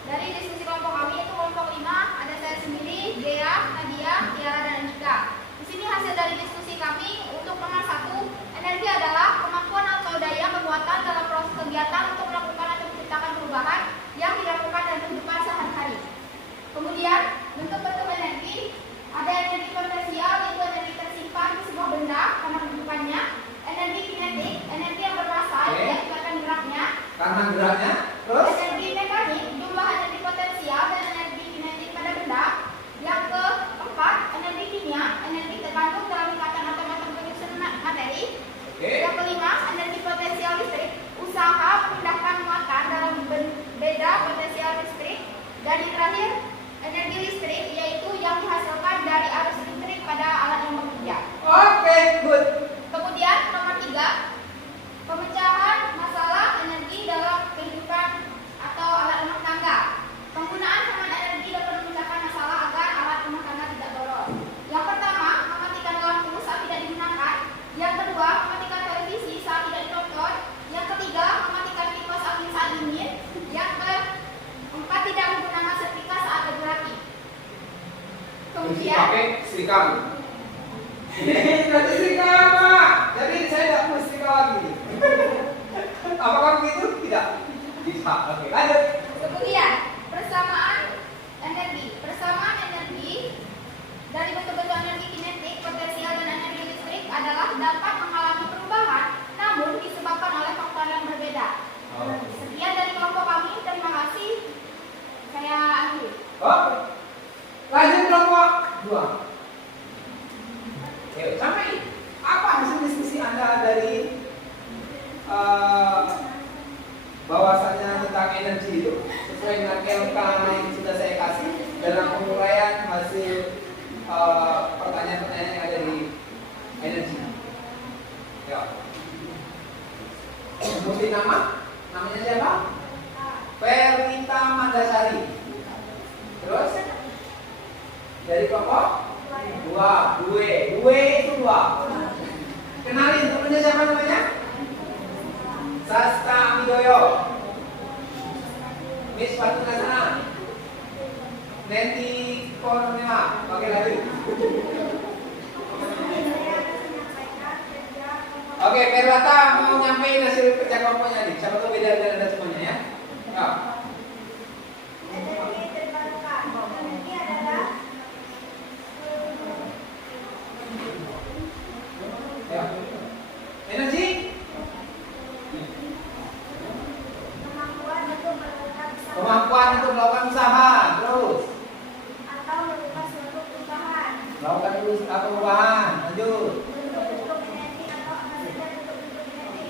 dari diskusi kelompok kami, itu kelompok 5, ada saya sendiri, Dea, Nadia, Tiara, dan Andika. Di sini hasil dari diskusi kami untuk nomor 1, energi adalah kemampuan atau daya kekuatan dalam proses kegiatan untuk melakukan atau menciptakan perubahan yang dilakukan dalam kehidupan sehari-hari. Kemudian bentuk-bentuk energi, ada energi potensial, yaitu energi tersimpan di sebuah benda karena kehidupannya. Energi kinetik, energi yang bermassa yang Oke. diakibatkan geraknya. Karena geraknya. Terus Energi mekanik, jumlah energi potensial dan energi kinetik pada benda. Yang keempat, energi kimia, energi terkandung dalam ikatan atom-atom penyusun materi. oke. Yang kelima, energi potensial listrik, usaha memindahkan muatan dalam beda potensial listrik. Dan yang terakhir, energi listrik, yaitu yang dihasilkan dari arus listrik pada alat yang bekerja. Oke, good. Kemudian nomor 3, pemecahan masalah energi dalam kehidupan atau alat rumah tangga. Penggunaan hemat energi dapat memecahkan masalah agar alat rumah tangga tidak boros. Yang pertama, mematikan lampu saat tidak digunakan. Yang kedua, mematikan televisi saat tidak ditonton. Yang ketiga, mematikan kipas angin saat dingin. Yang keempat, tidak menggunakan setrika saat bergerak. Kemudian pakai setrika. Ini berarti setrika apa? Jadi saya tidak perlu setrika lagi. Apakah begitu? Tidak. Bisa. Oke, lanjut. Kemudian persamaan energi dari bentuk-bentuk energi kinetik, potensial dan energi listrik adalah dapat mengalami perubahan, namun disebabkan oleh faktor yang berbeda. Sekian dari kelompok kami. Terima kasih. Saya akhiri. Oke. Lanjut kelompok 2. Yuk, sampai apa hasil diskusi Anda dari bahwasannya tentang energi itu sesuai dengan KLK yang sudah saya kasih dalam penguraian hasil pertanyaan-pertanyaan yang ada di energi. Ya. Sebutin namanya siapa? Perwita Mandasari. Terus dari kelompok 2 itu 2. Kenalin temennya siapa namanya? Sasta Midoyo, Miss Fatuna sana, Nanti Kornea, pakai lagi. Oke, Perwata mau nyampein hasil kerja kelompoknya nih. Siapa tuh beda dari Anda semuanya ya? Ya. Energi terbarukan. Energi adalah Ya. Energi kemampuan untuk melakukan usaha terus atau melakukan suatu perubahan. melakukan perubahan. Lanjut. Bentuk-bentuk energi atau apa saja bentuk-bentuk energi.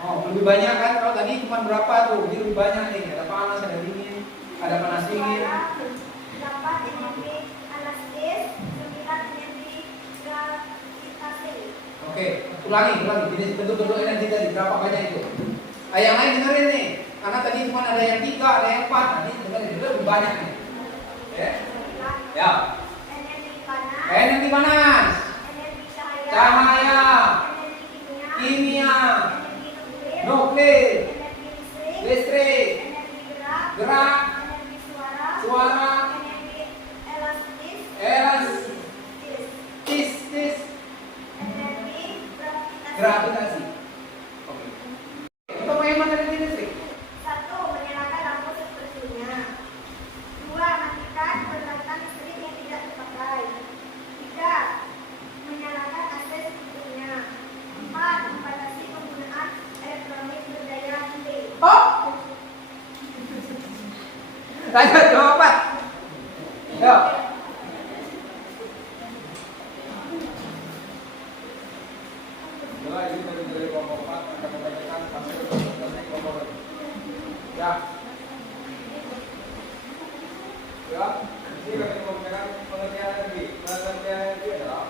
Oh, lebih banyak kan? Kalau tadi cuma berapa tuh? Ini lebih banyak nih. Ada panas, ada dingin, ada panas dingin. Suara 8 energi elastis, 9 energi gravitasi. Oke, ulangi. Jenis bentuk-bentuk energi tadi berapa banyak itu? Yang lain dengerin nih. Karena tadi cuma ada yang 3, ada yang 4. Nanti dengerin lebih banyak nih. Oke? Ya. Energi panas, Energi panas, energi cahaya, energi kimia, energi nuklir, nuklir, energi listrik, listrik, energi gerak, energi suara, suara, energi elastis, elastis, energi gravitasi. gravitasi. Oke. Untuk menghemat energi listrik. 1. Menyalakan lampu seperlunya. 2. Matikan peralatan listrik yang tidak terpakai. 3. Menyalakan AC secukupnya. 4. Membatasi penggunaan elektronik berdaya tinggi. Oh. Lanjut jawaban. Yo. Mulai dari kelompok 4 akan membacakan hasil dari kelompok 2. Ya. Ya. Ini kami memberikan pengertian energi. Pengertian energi adalah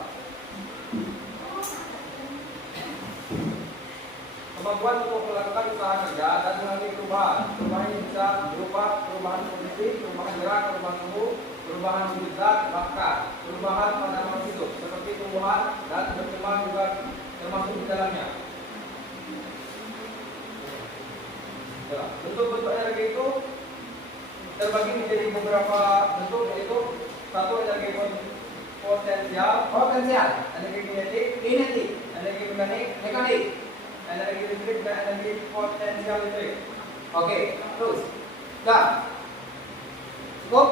kemampuan untuk melakukan usaha kerja dan mengalami perubahan. Perubahan ini bisa berupa perubahan kondisi, perubahan gerak, perubahan suhu, perubahan wujud zat, bahkan perubahan pada makhluk hidup seperti tumbuhan dan berkembang juga termasuk di dalamnya. Ya, bentuk-bentuk energi itu terbagi menjadi beberapa bentuk, yaitu 1 energi potensial, energi kinetik, energi mekanik, energi listrik dan energi potensial listrik. Oke, terus. Dah. Cukup?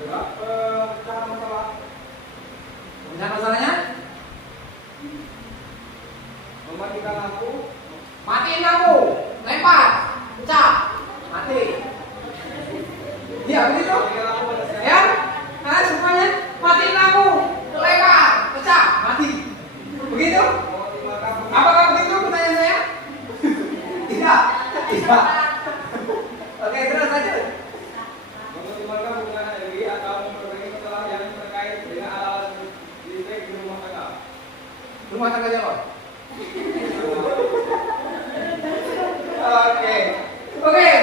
Sudah. Pecahan masalah. Pecahan masalahnya? Mematikan lampu. Matiin lampu. Lempar. Pecah. Mati. Iya, begitu? Ya? Nah, semuanya matiin lampu. Lempar. Pecah. Mati. Begitu? Apakah begitu pertanyaan saya? Tidak. Oke, terus lanjut. Mengoptimalkan penggunaan energi atau memperbaiki masalah yang terkait dengan alat listrik di rumah tangga. Rumah tangga siapa? Oke,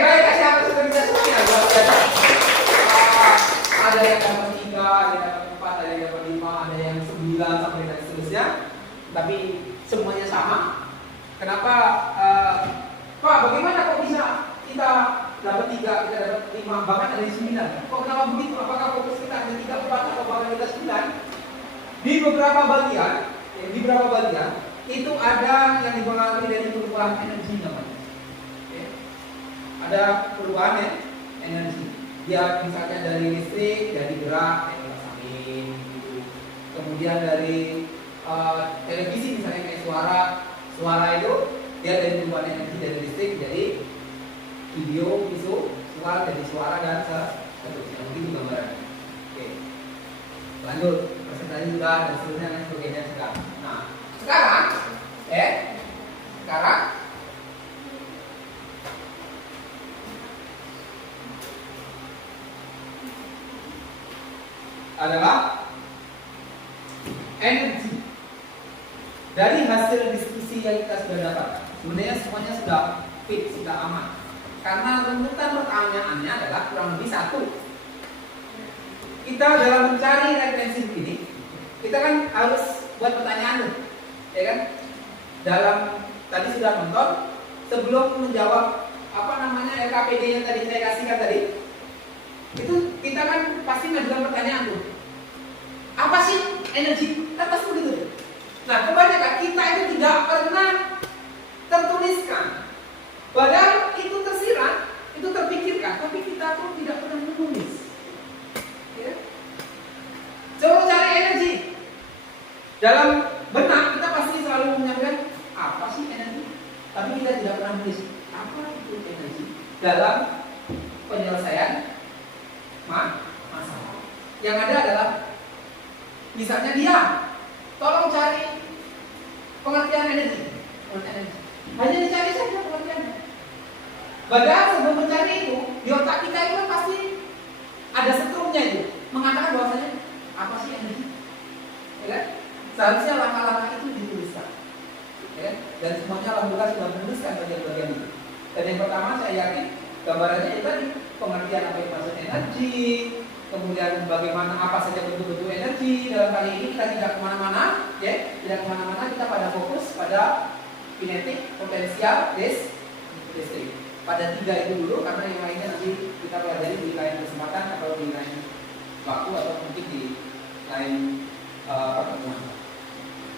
baik. Kasih apa sudah bisa semuanya? Luar biasa. Ada yang dapat 3, ada yang dapat 4, ada yang dapat 5, ada yang 9 sampai dan seterusnya. Tapi semuanya sama. Kenapa? Pak, bagaimana kok bisa kita dapat 3, kita dapat 5, bahkan ada yang 9? Kok kenapa begitu? Apakah fokus kita hanya 3, 4, atau bahkan kita 9? Di beberapa bagian itu ada yang dipengaruhi dari perubahan energi namanya. Ada perubahan ya, energi. Dia misalnya dari listrik, dari gerak, kayak angin gitu. Kemudian dari televisi misalnya kayak suara itu dia dari perubahan energi dari listrik jadi video, visual jadi suara dan seterusnya. Begitu gambarannya. Oke. Lanjut, presentasi sudah dan seterusnya dan sebagainya sudah. Nah, sekarang adalah energi dari hasil diskusi yang kita sudah dapat. Sebenarnya semuanya sudah fit, sudah aman. Karena runutan pertanyaannya adalah kurang lebih 1. Kita dalam mencari referensi ini, kita kan harus buat pertanyaan tuh, ya kan? Dalam tadi sudah nonton, sebelum menjawab LKPD yang tadi saya kasihkan tadi, itu kita kan pasti mengajukan pertanyaan tuh. Apa sih energi? Kan pasti begitu. Nah, kebanyakan kita itu tidak pernah tertuliskan. Padahal itu tersirat, itu terpikirkan, tapi kita tuh tidak pernah menulis. Ya? Coba cari energi. Dalam benak kita pasti selalu menyampaikan apa sih energi, tapi kita tidak pernah menulis apa itu energi dalam penyelesaian masalah. Yang ada adalah misalnya dia tolong cari pengertian energi. Hanya dicari saja pengertiannya. Padahal sebelum mencari itu, di otak kita itu kan pasti ada setrumnya itu, mengatakan bahwasanya apa sih energi? Ya kan? Seharusnya langkah-langkah itu dituliskan. Ya kan? Dan semuanya alhamdulillah sudah menuliskan bagian-bagian itu. Dan yang pertama saya yakin gambarannya itu tadi pengertian apa itu maksud energi, kemudian bagaimana apa saja bentuk-bentuk energi. Dalam kali ini kita tidak kemana-mana, ya, tidak kemana-mana, kita pada fokus pada kinetik, potensial, listrik. Pada 3 itu dulu, karena yang lainnya nanti kita pelajari di lain kesempatan atau di lain waktu atau mungkin di lain pertemuan.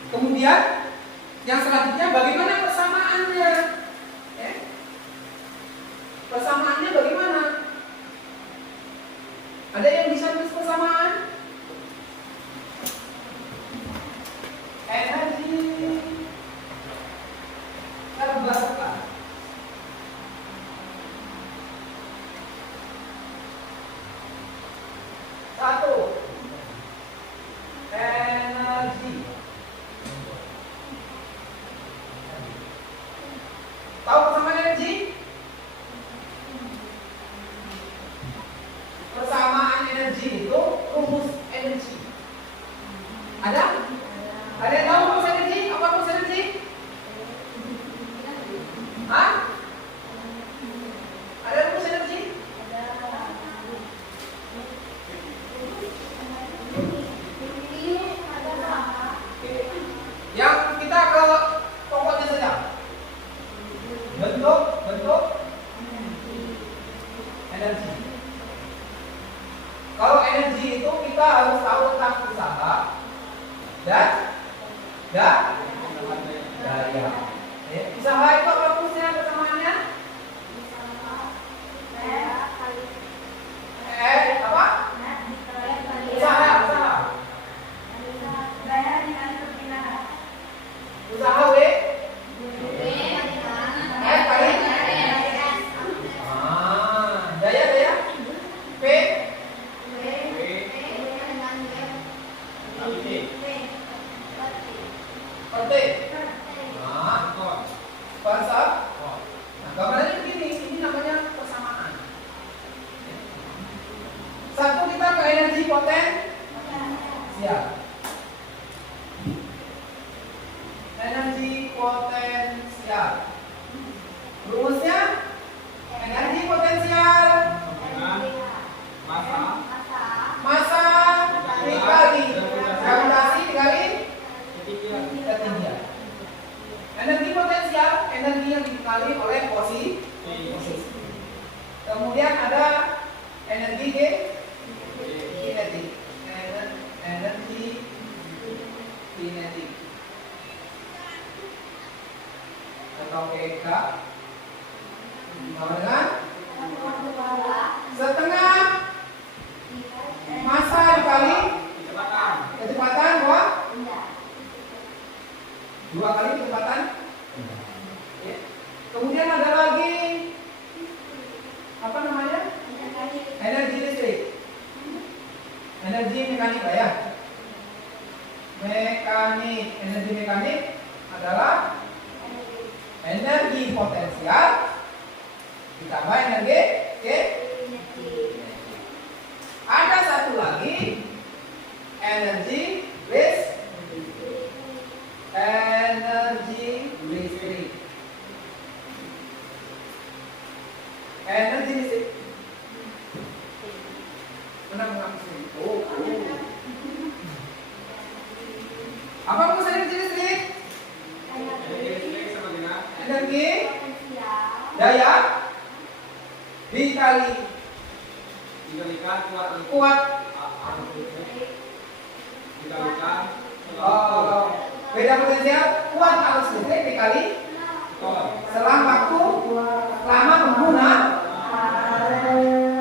Kemudian yang selanjutnya bagaimana persamaannya? Ya? Persamaannya bagaimana? Ada yang bisa tulis persamaan? Energi terbarukan. Satu, energi. Tahu persamaan energi? Persamaan energi itu rumus energi. Ada? Ada yang tahu rumus energi? Apa rumus energi? Hah? Ada rumus energi? Yang kita ke pokoknya saja. Bentuk energi. Kalau energi itu kita harus tahu tentang usaha dan daya. Usaha itu apa rumusnya persamaannya? Apa? Usaha. Usaha W F kali daya P per T. Nah, gambarannya begini, ini namanya persamaan. Satu kita ke energi potensial. Energi potensial. Rumusnya energi potensial massa dikali gravitasi dikali ketinggian. Energi potensial energi yang dikali oleh posisi. Kemudian ada energi kinetik. Energi kinetik. Atau PK sama dengan setengah massa dikali kecepatan dua kali kecepatan. Ya. Kemudian ada lagi apa namanya? Energi listrik. Energi mekanik lah ya. Energi mekanik adalah energi potensial ditambah energi ada satu lagi energi listrik. Energi listrik. Mana menghapus ini? Apa maksud energi listrik? Energi daya dikalikan kuat beda potensial kuat arus listrik dikali selang waktu lama pengguna,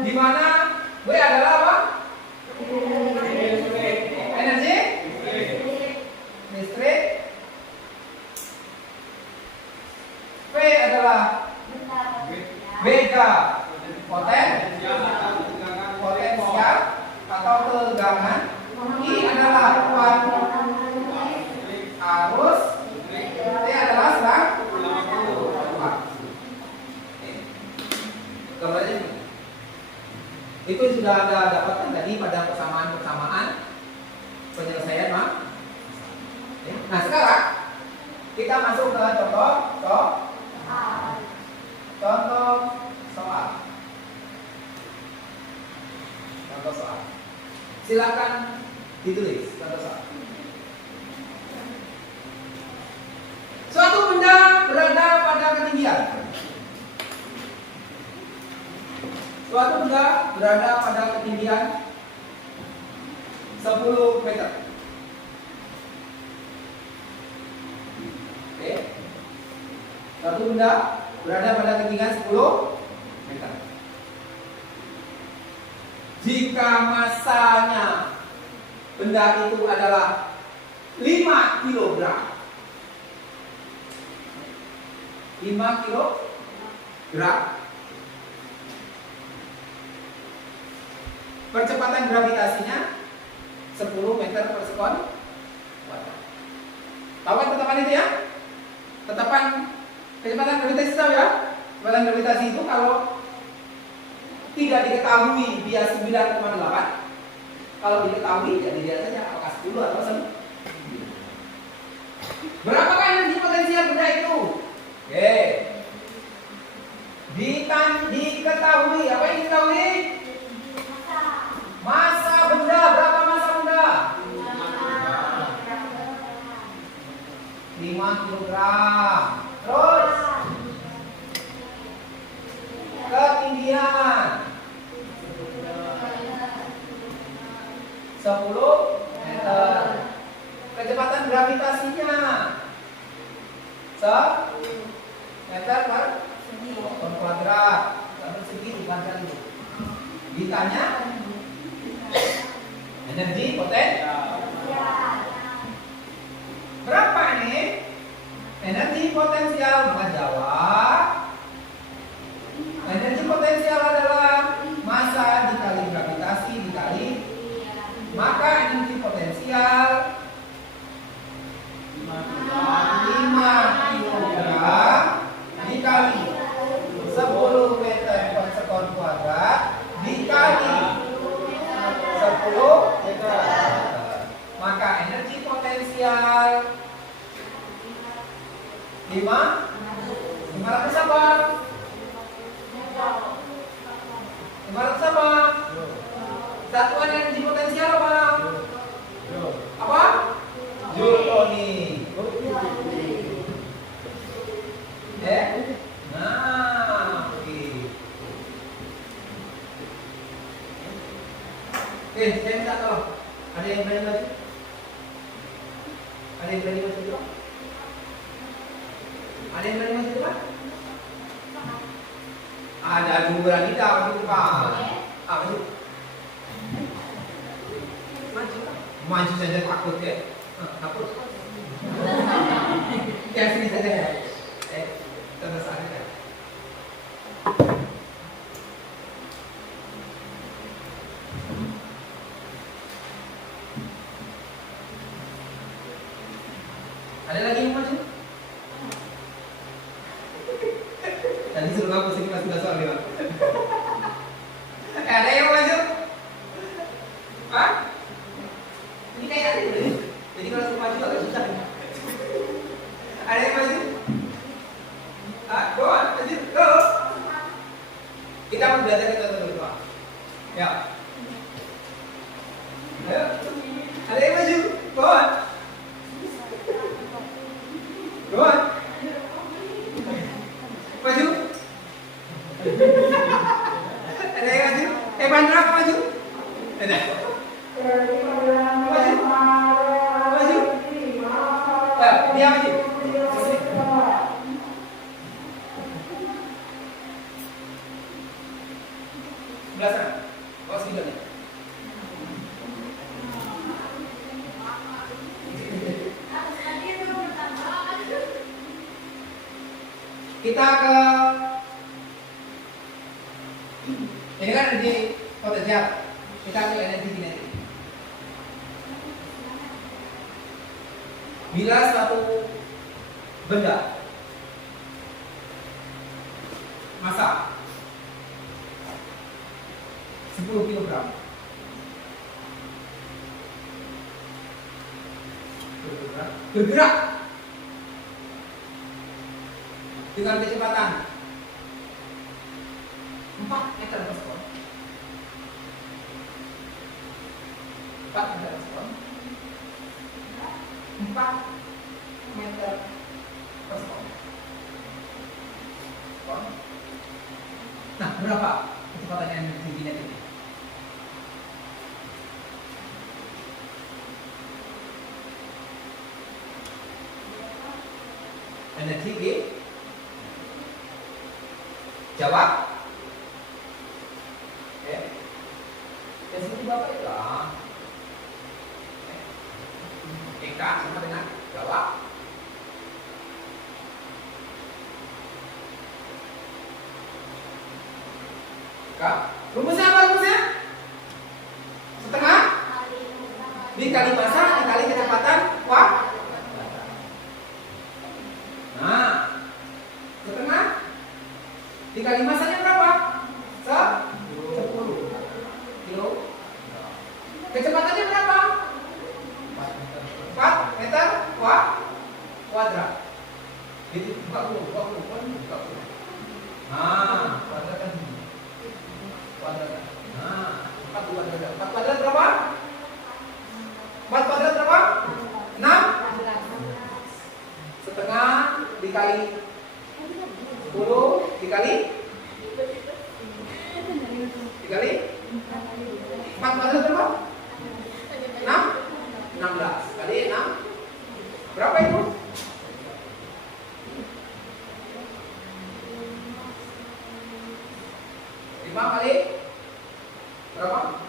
di mana W adalah apa? Energi listrik. P adalah beda potensial atau tegangan. I adalah kuat arus. T adalah selang Itu sudah Anda dapatkan tadi pada persamaan penyelesaian Nah sekarang kita masuk ke contoh soal. Silakan ditulis contoh soal. Suatu benda berada pada ketinggian. Suatu benda berada pada ketinggian 10 meter. Oke. Suatu benda berada pada ketinggian 10 meter. Jika masanya benda itu adalah 5 kilogram. 5 kilogram. Percepatan gravitasinya 10 meter per sekon. Tahu kan tetapan itu ya? Tetapan kecepatan gravitasi tahu ya? Kecepatan gravitasi itu kalau tidak diketahui dia 9,8. Kalau diketahui ya dilihat saja apakah 10 atau 9. Berapakah energi potensial benda itu? Oke. Diketahui, apa yang diketahui? Masa benda, berapa masa benda? 5 kilogram. Terus ketinggian 10 meter. Kecepatan gravitasinya meter per sekon kuadrat. Persegi dibagi. Ditanya energi potensial. Berapa ini? Energi potensial, maka jawab. Energi potensial adalah massa dikali gravitasi dikali, maka energi potensial 5 kilogram dikali 10 meter per sekon kuadrat dikali 10 meter. Maka energi potensial 500 apa? 500 apa? Satuan energi potensial apa? Apa? Joule. Nah, oke. Oke, saya minta tolong. Ada yang berani baca? Ada yang berani baca juga? Ada yang berani baca juga? Ada dua kita waktu depan. Maju. Maju saja takut ya. Takut. Ya sini saja ya. Terus ada. Ada lagi yang maju? Tadi suruh aku sini sudah soal lima. Ada yang maju? Hah? Ini kayak ada ini. Jadi kalau suruh maju agak susah. Ada yang maju? Go on, maju, go. Kita mau belajar kita dulu, Pak. Ya. Ayo. Ada yang maju? Go on. Go on. Maju. Ada yang maju? Bandra maju. Ada. Maju. Maju. Dia maju. Belasan. Bawa segini. Kita ke ini kan energi potensial. Kita ke energi kinetik. Bila suatu benda massa 10 10 kg. Bergerak dengan kecepatan 4 meter per sekon. 4 meter per sekon. 4 meter per sekon. Nah, berapa kecepatan energi kinetik? Energi G. Jawab. Ya. Ya seperti Bapak itu lah. EK sama dengan jawab. Rumusnya apa rumusnya? Setengah dikali massa dikali kecepatan waktu. Nah, setengah dikali massanya berapa? 10 kilo. Kecepatannya berapa? 4 meter kuadrat. Jadi 40. Nah, kuadrat kan ini. Kuadrat. Nah, 4 kuadrat. 4 kuadrat berapa? 4 kuadrat berapa? 6. Setengah dikali 10 dikali 4 kuadrat berapa? 6. 16 kali 6 berapa itu? 5 kali berapa?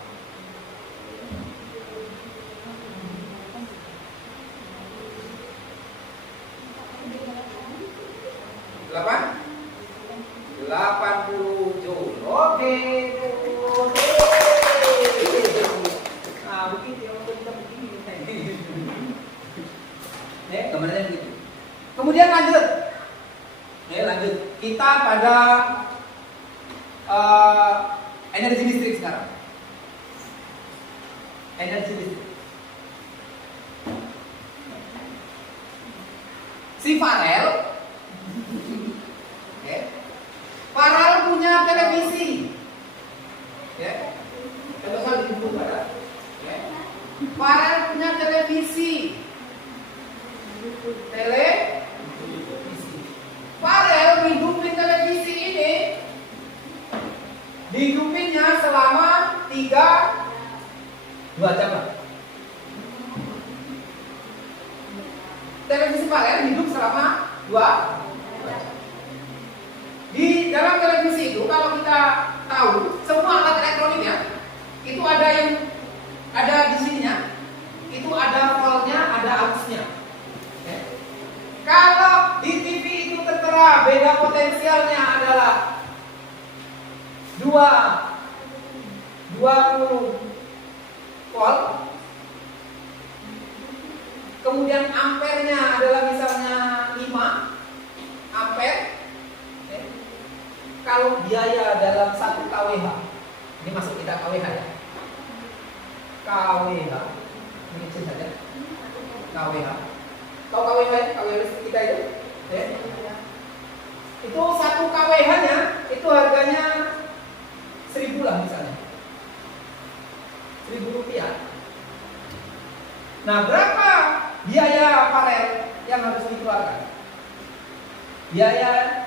80 joule. Oke. Nah, begitu ya, kita begini. Gambarnya begitu. Kemudian lanjut. Lanjut. Kita pada energi listrik sekarang. Energi listrik. Si Farel, Farel punya televisi. Contohnya di buku pada. Farel punya televisi. Farel hidupin televisi ini, dihidupinnya selama 2 jam. Televisi Farel hidup selama 2 jam. Di dalam televisi itu kalau kita tahu semua alat elektroniknya itu ada yang ada di sininya, itu ada voltnya, ada arusnya. Kalau di TV itu tertera beda potensialnya adalah 20 volt, kemudian ampernya adalah misalnya 5 ampere. Kalau biaya dalam 1 kWh, ini masuk kita kWh ya. kWh, ini kecil saja. kWh. Tahu kWh ya? kWh kita itu? Itu 1 kWh-nya itu harganya 1.000 lah misalnya. 1.000 rupiah. Nah, berapa biaya Farel yang harus dikeluarkan? Biaya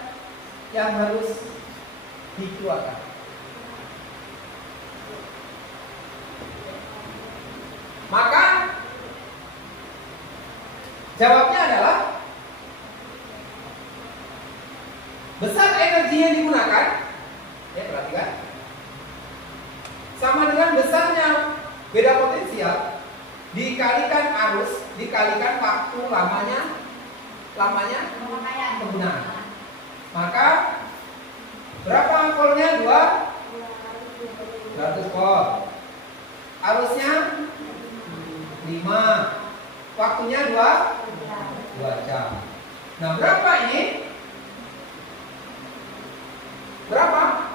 yang harus dikeluarkan. Maka jawabnya adalah besar energi yang digunakan, perhatikan, sama dengan besarnya beda potensial dikalikan arus dikalikan waktu lamanya penggunaan. Maka berapa voltnya? 200 volt. Arusnya 5. Waktunya 2 jam. Nah, berapa ini? Berapa?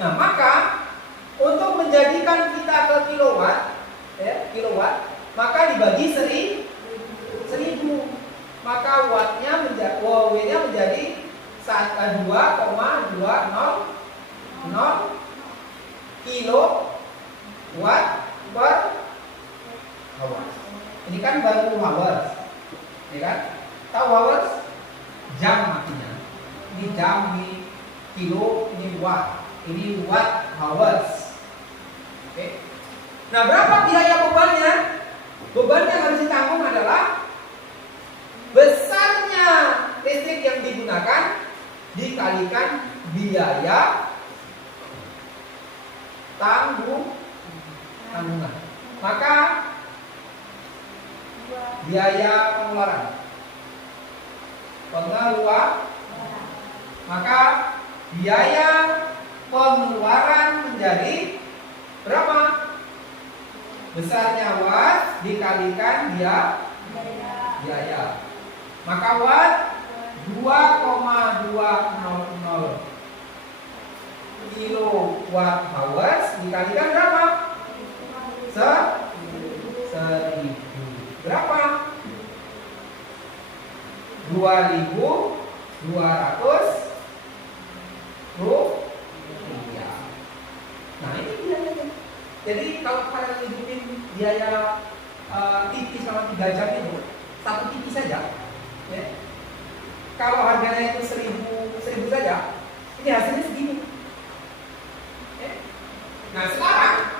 Nah, maka untuk menjadikan kita ke kilowatt, ya, kilowatt, maka dibagi 1000. Maka wattnya menjadi W-nya menjadi 2,200 kilowatt per hour. Ini kan baru hours, ya kan? Tahu hours? Jam artinya. Ini jam, ini kilo, ini watt. Ini watt hours. Oke. Nah, berapa biaya bebannya? Beban yang harus ditanggung adalah besarnya listrik yang digunakan dikalikan biaya tanggungan. Maka biaya pengeluaran, maka biaya pengeluaran menjadi berapa? Besarnya watt dikalikan biaya. Maka watt 2,200 kilowatt hours dikalikan berapa? 1000. Berapa? 2.200 rupiah. Nah, ini biayanya. Jadi kalau kalian hidupin biaya TV selama 3 jam itu, satu TV saja, ya. Kalau harganya itu 1000 saja, ini hasilnya segini. Ya. Nah, sekarang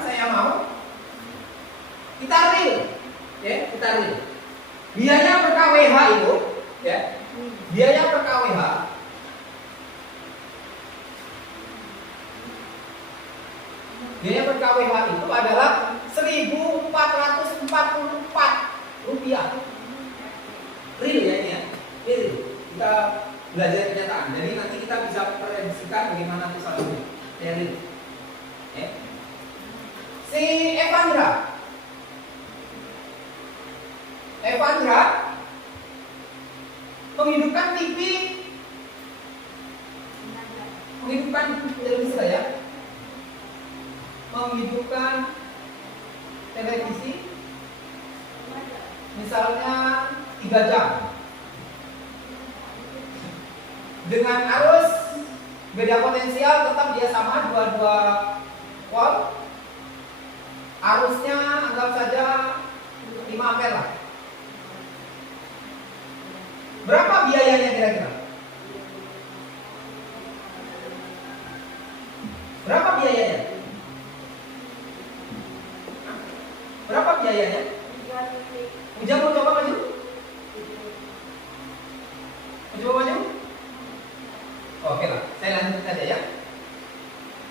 saya mau kita real, ya, kita real. Biaya per kWh itu, ya, biaya per kWh itu adalah 1.444 rupiah. Real ya ini ya, real. Kita belajar kenyataan. Jadi nanti kita bisa prediksikan bagaimana misalnya. Ya, real. Ya. Si Evandra menghidupkan TV, menghidupkan televisi ya, menghidupkan televisi misalnya 3 jam dengan arus beda potensial, tetap dia sama 22 volt. Arusnya anggap saja 5 ampere lah. Berapa biayanya kira-kira? Berapa biayanya? Berapa biayanya? Ujang mau coba maju? Mau coba maju? Oke lah, saya lanjut saja ya.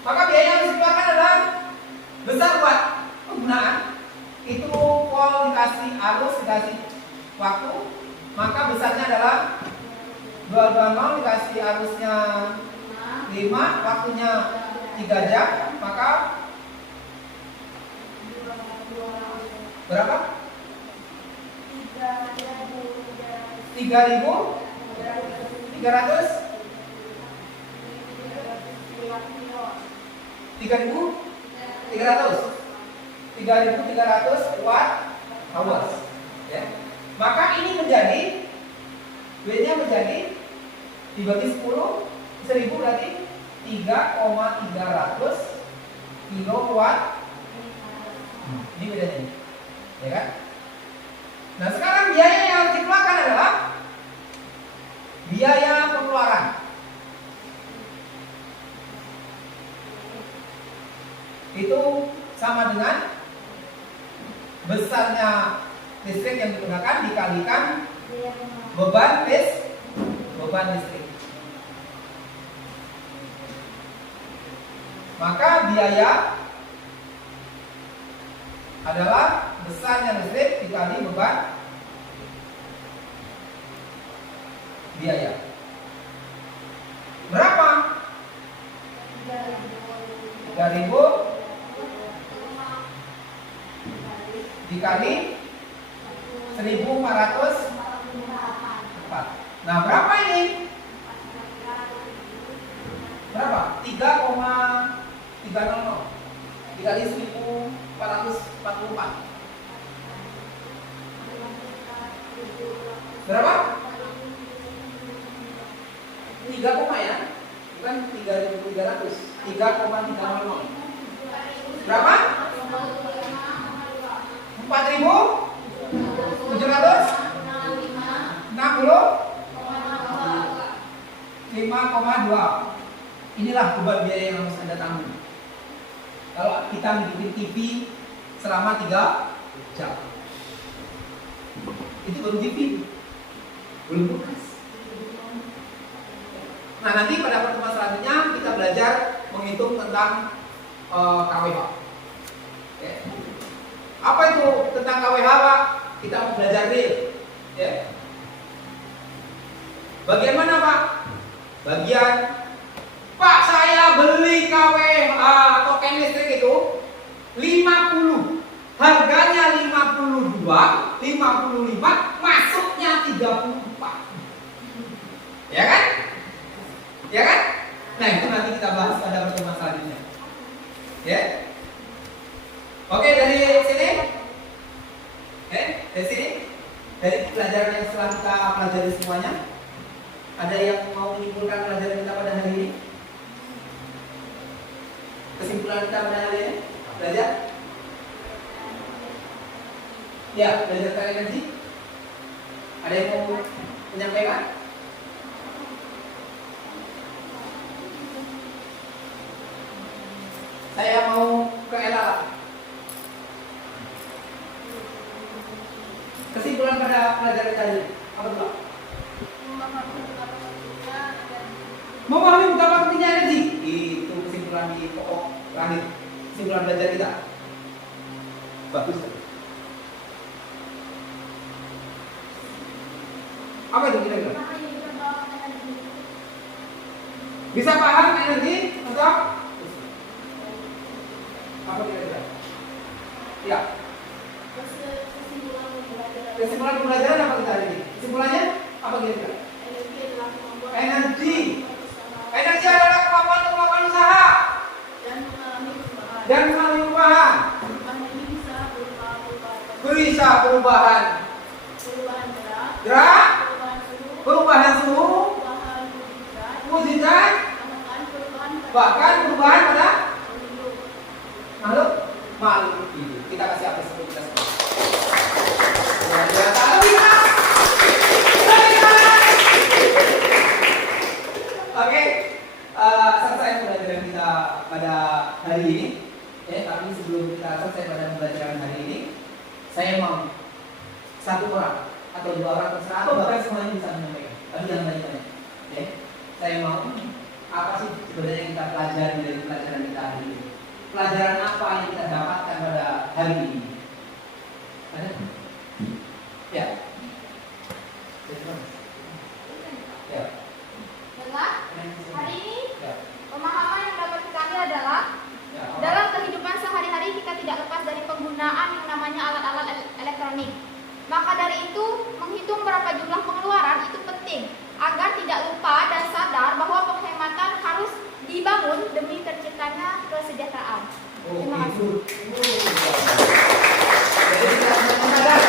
Maka biaya yang harus dikeluarkan adalah besar buat penggunaan. Itu volt dikasih arus dikasih waktu, maka besarnya adalah 220 dikasih arusnya 5, waktunya 3 jam, maka berapa? 3.300 watt hours, ya. Maka ini menjadi W-nya menjadi dibagi 1000 berarti 3,300 kilowatt. Ini bedanya, ya kan? Nah, sekarang biaya yang harus dikeluarkan adalah biaya pengeluaran. Itu sama dengan besarnya listrik yang digunakan dikalikan beban listrik. Maka biaya adalah besarnya listrik dikali beban biaya. Berapa? 3.000 dikali 1.444 dikali 1444. Berapa? 3 koma ya? Bukan 3.300. 3,300. Berapa? 4.765,2. Inilah beban biaya yang harus Anda tanggung kalau kita ngikutin TV selama 3 jam. Itu baru TV, belum bekas. Nah, nanti pada pertemuan selanjutnya kita belajar menghitung tentang KWH. Oke. Apa itu tentang KWH, Pak? Kita mau belajar real. Ya. Bagian mana, Pak? Bagian Pak, saya beli KWH token listrik itu 50. Harganya 52, 55, masuknya 34. Ya kan? Ya kan? Nah, itu nanti kita bahas pada pertemuan selanjutnya. Ya. Oke, dari sini. Dari sini. Dari pelajaran yang setelah kita pelajari semuanya, ada yang mau menyimpulkan pelajaran kita pada hari ini? Kesimpulan kita pada hari ini belajar? Ya, belajar tentang energi. Ada yang mau menyampaikan? Saya mau ke Ella. Kesimpulan pada pelajaran tadi apa tuh, Pak? Memahami betapa pentingnya energi. Itu kesimpulan di pokok terakhir. Kesimpulan belajar kita. Bagus. Apa itu kira-kira? Bisa paham energi atau apa kira-kira? Ya. Kesimpulan pembelajaran apa kita hari ini? Kesimpulannya apa kira-kira? Energi. Energi adalah kemampuan untuk melakukan usaha dan mengalami perubahan. Bisa perubahan gerak, perubahan suhu, mujizat, bahkan perubahan pada makhluk hidup. Kita kasih apresiasi kita semua. Luar biasa. Oke, selesai pembelajaran kita pada hari ini. Tapi sebelum kita selesai pada pembelajaran hari ini, saya mau satu orang atau 2 orang terserah atau bahkan semuanya bisa menyampaikan. Tapi jangan banyak-banyak. Saya mau apa sih sebenarnya kita pelajari dari pelajaran kita hari ini? Pelajaran apa yang kita dapatkan pada hari ini? Ada? Ya. Ya. Dengar? Hari ini pemahaman yang dapat kita ambil adalah dalam kehidupan sehari-hari kita tidak lepas dari penggunaan yang namanya alat-alat elektronik. Maka dari itu, menghitung berapa jumlah pengeluaran itu penting agar tidak lupa dan sadar bahwa penghematan harus dibangun demi terciptanya kesejahteraan. Terima kasih. Jadi kita harus sadar,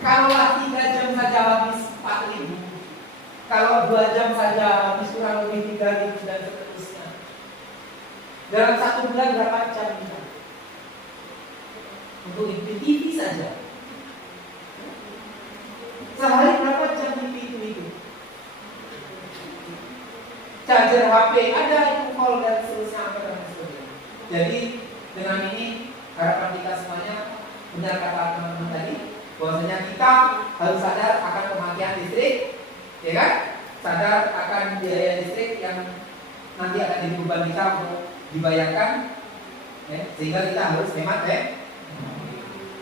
kalau 3 jam saja habis 4.000, kalau 2 jam saja habis kurang lebih 3.000 dan seterusnya. Dalam 1 bulan berapa jam bisa? Untuk ikuti TV saja. Sehari berapa jam TV itu? Charger HP ada, itu call dan seterusnya apa dan sebagainya. Jadi dengan ini harapan kita semuanya benar kata teman-teman tadi, bahwasanya kita harus sadar akan pemakaian listrik, ya kan? Sadar akan biaya listrik yang nanti akan jadi beban kita untuk dibayarkan, ya, sehingga kita harus hemat, ya.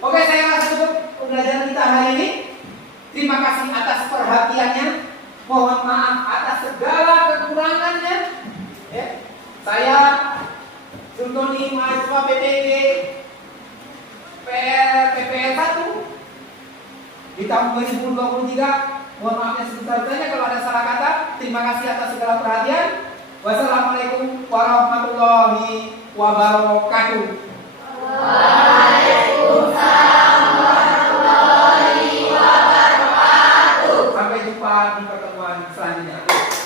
Oke, saya rasa cukup pembelajaran kita hari ini. Terima kasih atas perhatiannya. Mohon maaf atas segala kekurangannya. Ya. Saya Zulkoni, mahasiswa PPG PPL 1 di tahun 2023. Mohon maaf yang sebesar-besarnya kalau ada salah kata. Terima kasih atas segala perhatian. Wassalamualaikum warahmatullahi wabarakatuh. di pertemuan selanjutnya.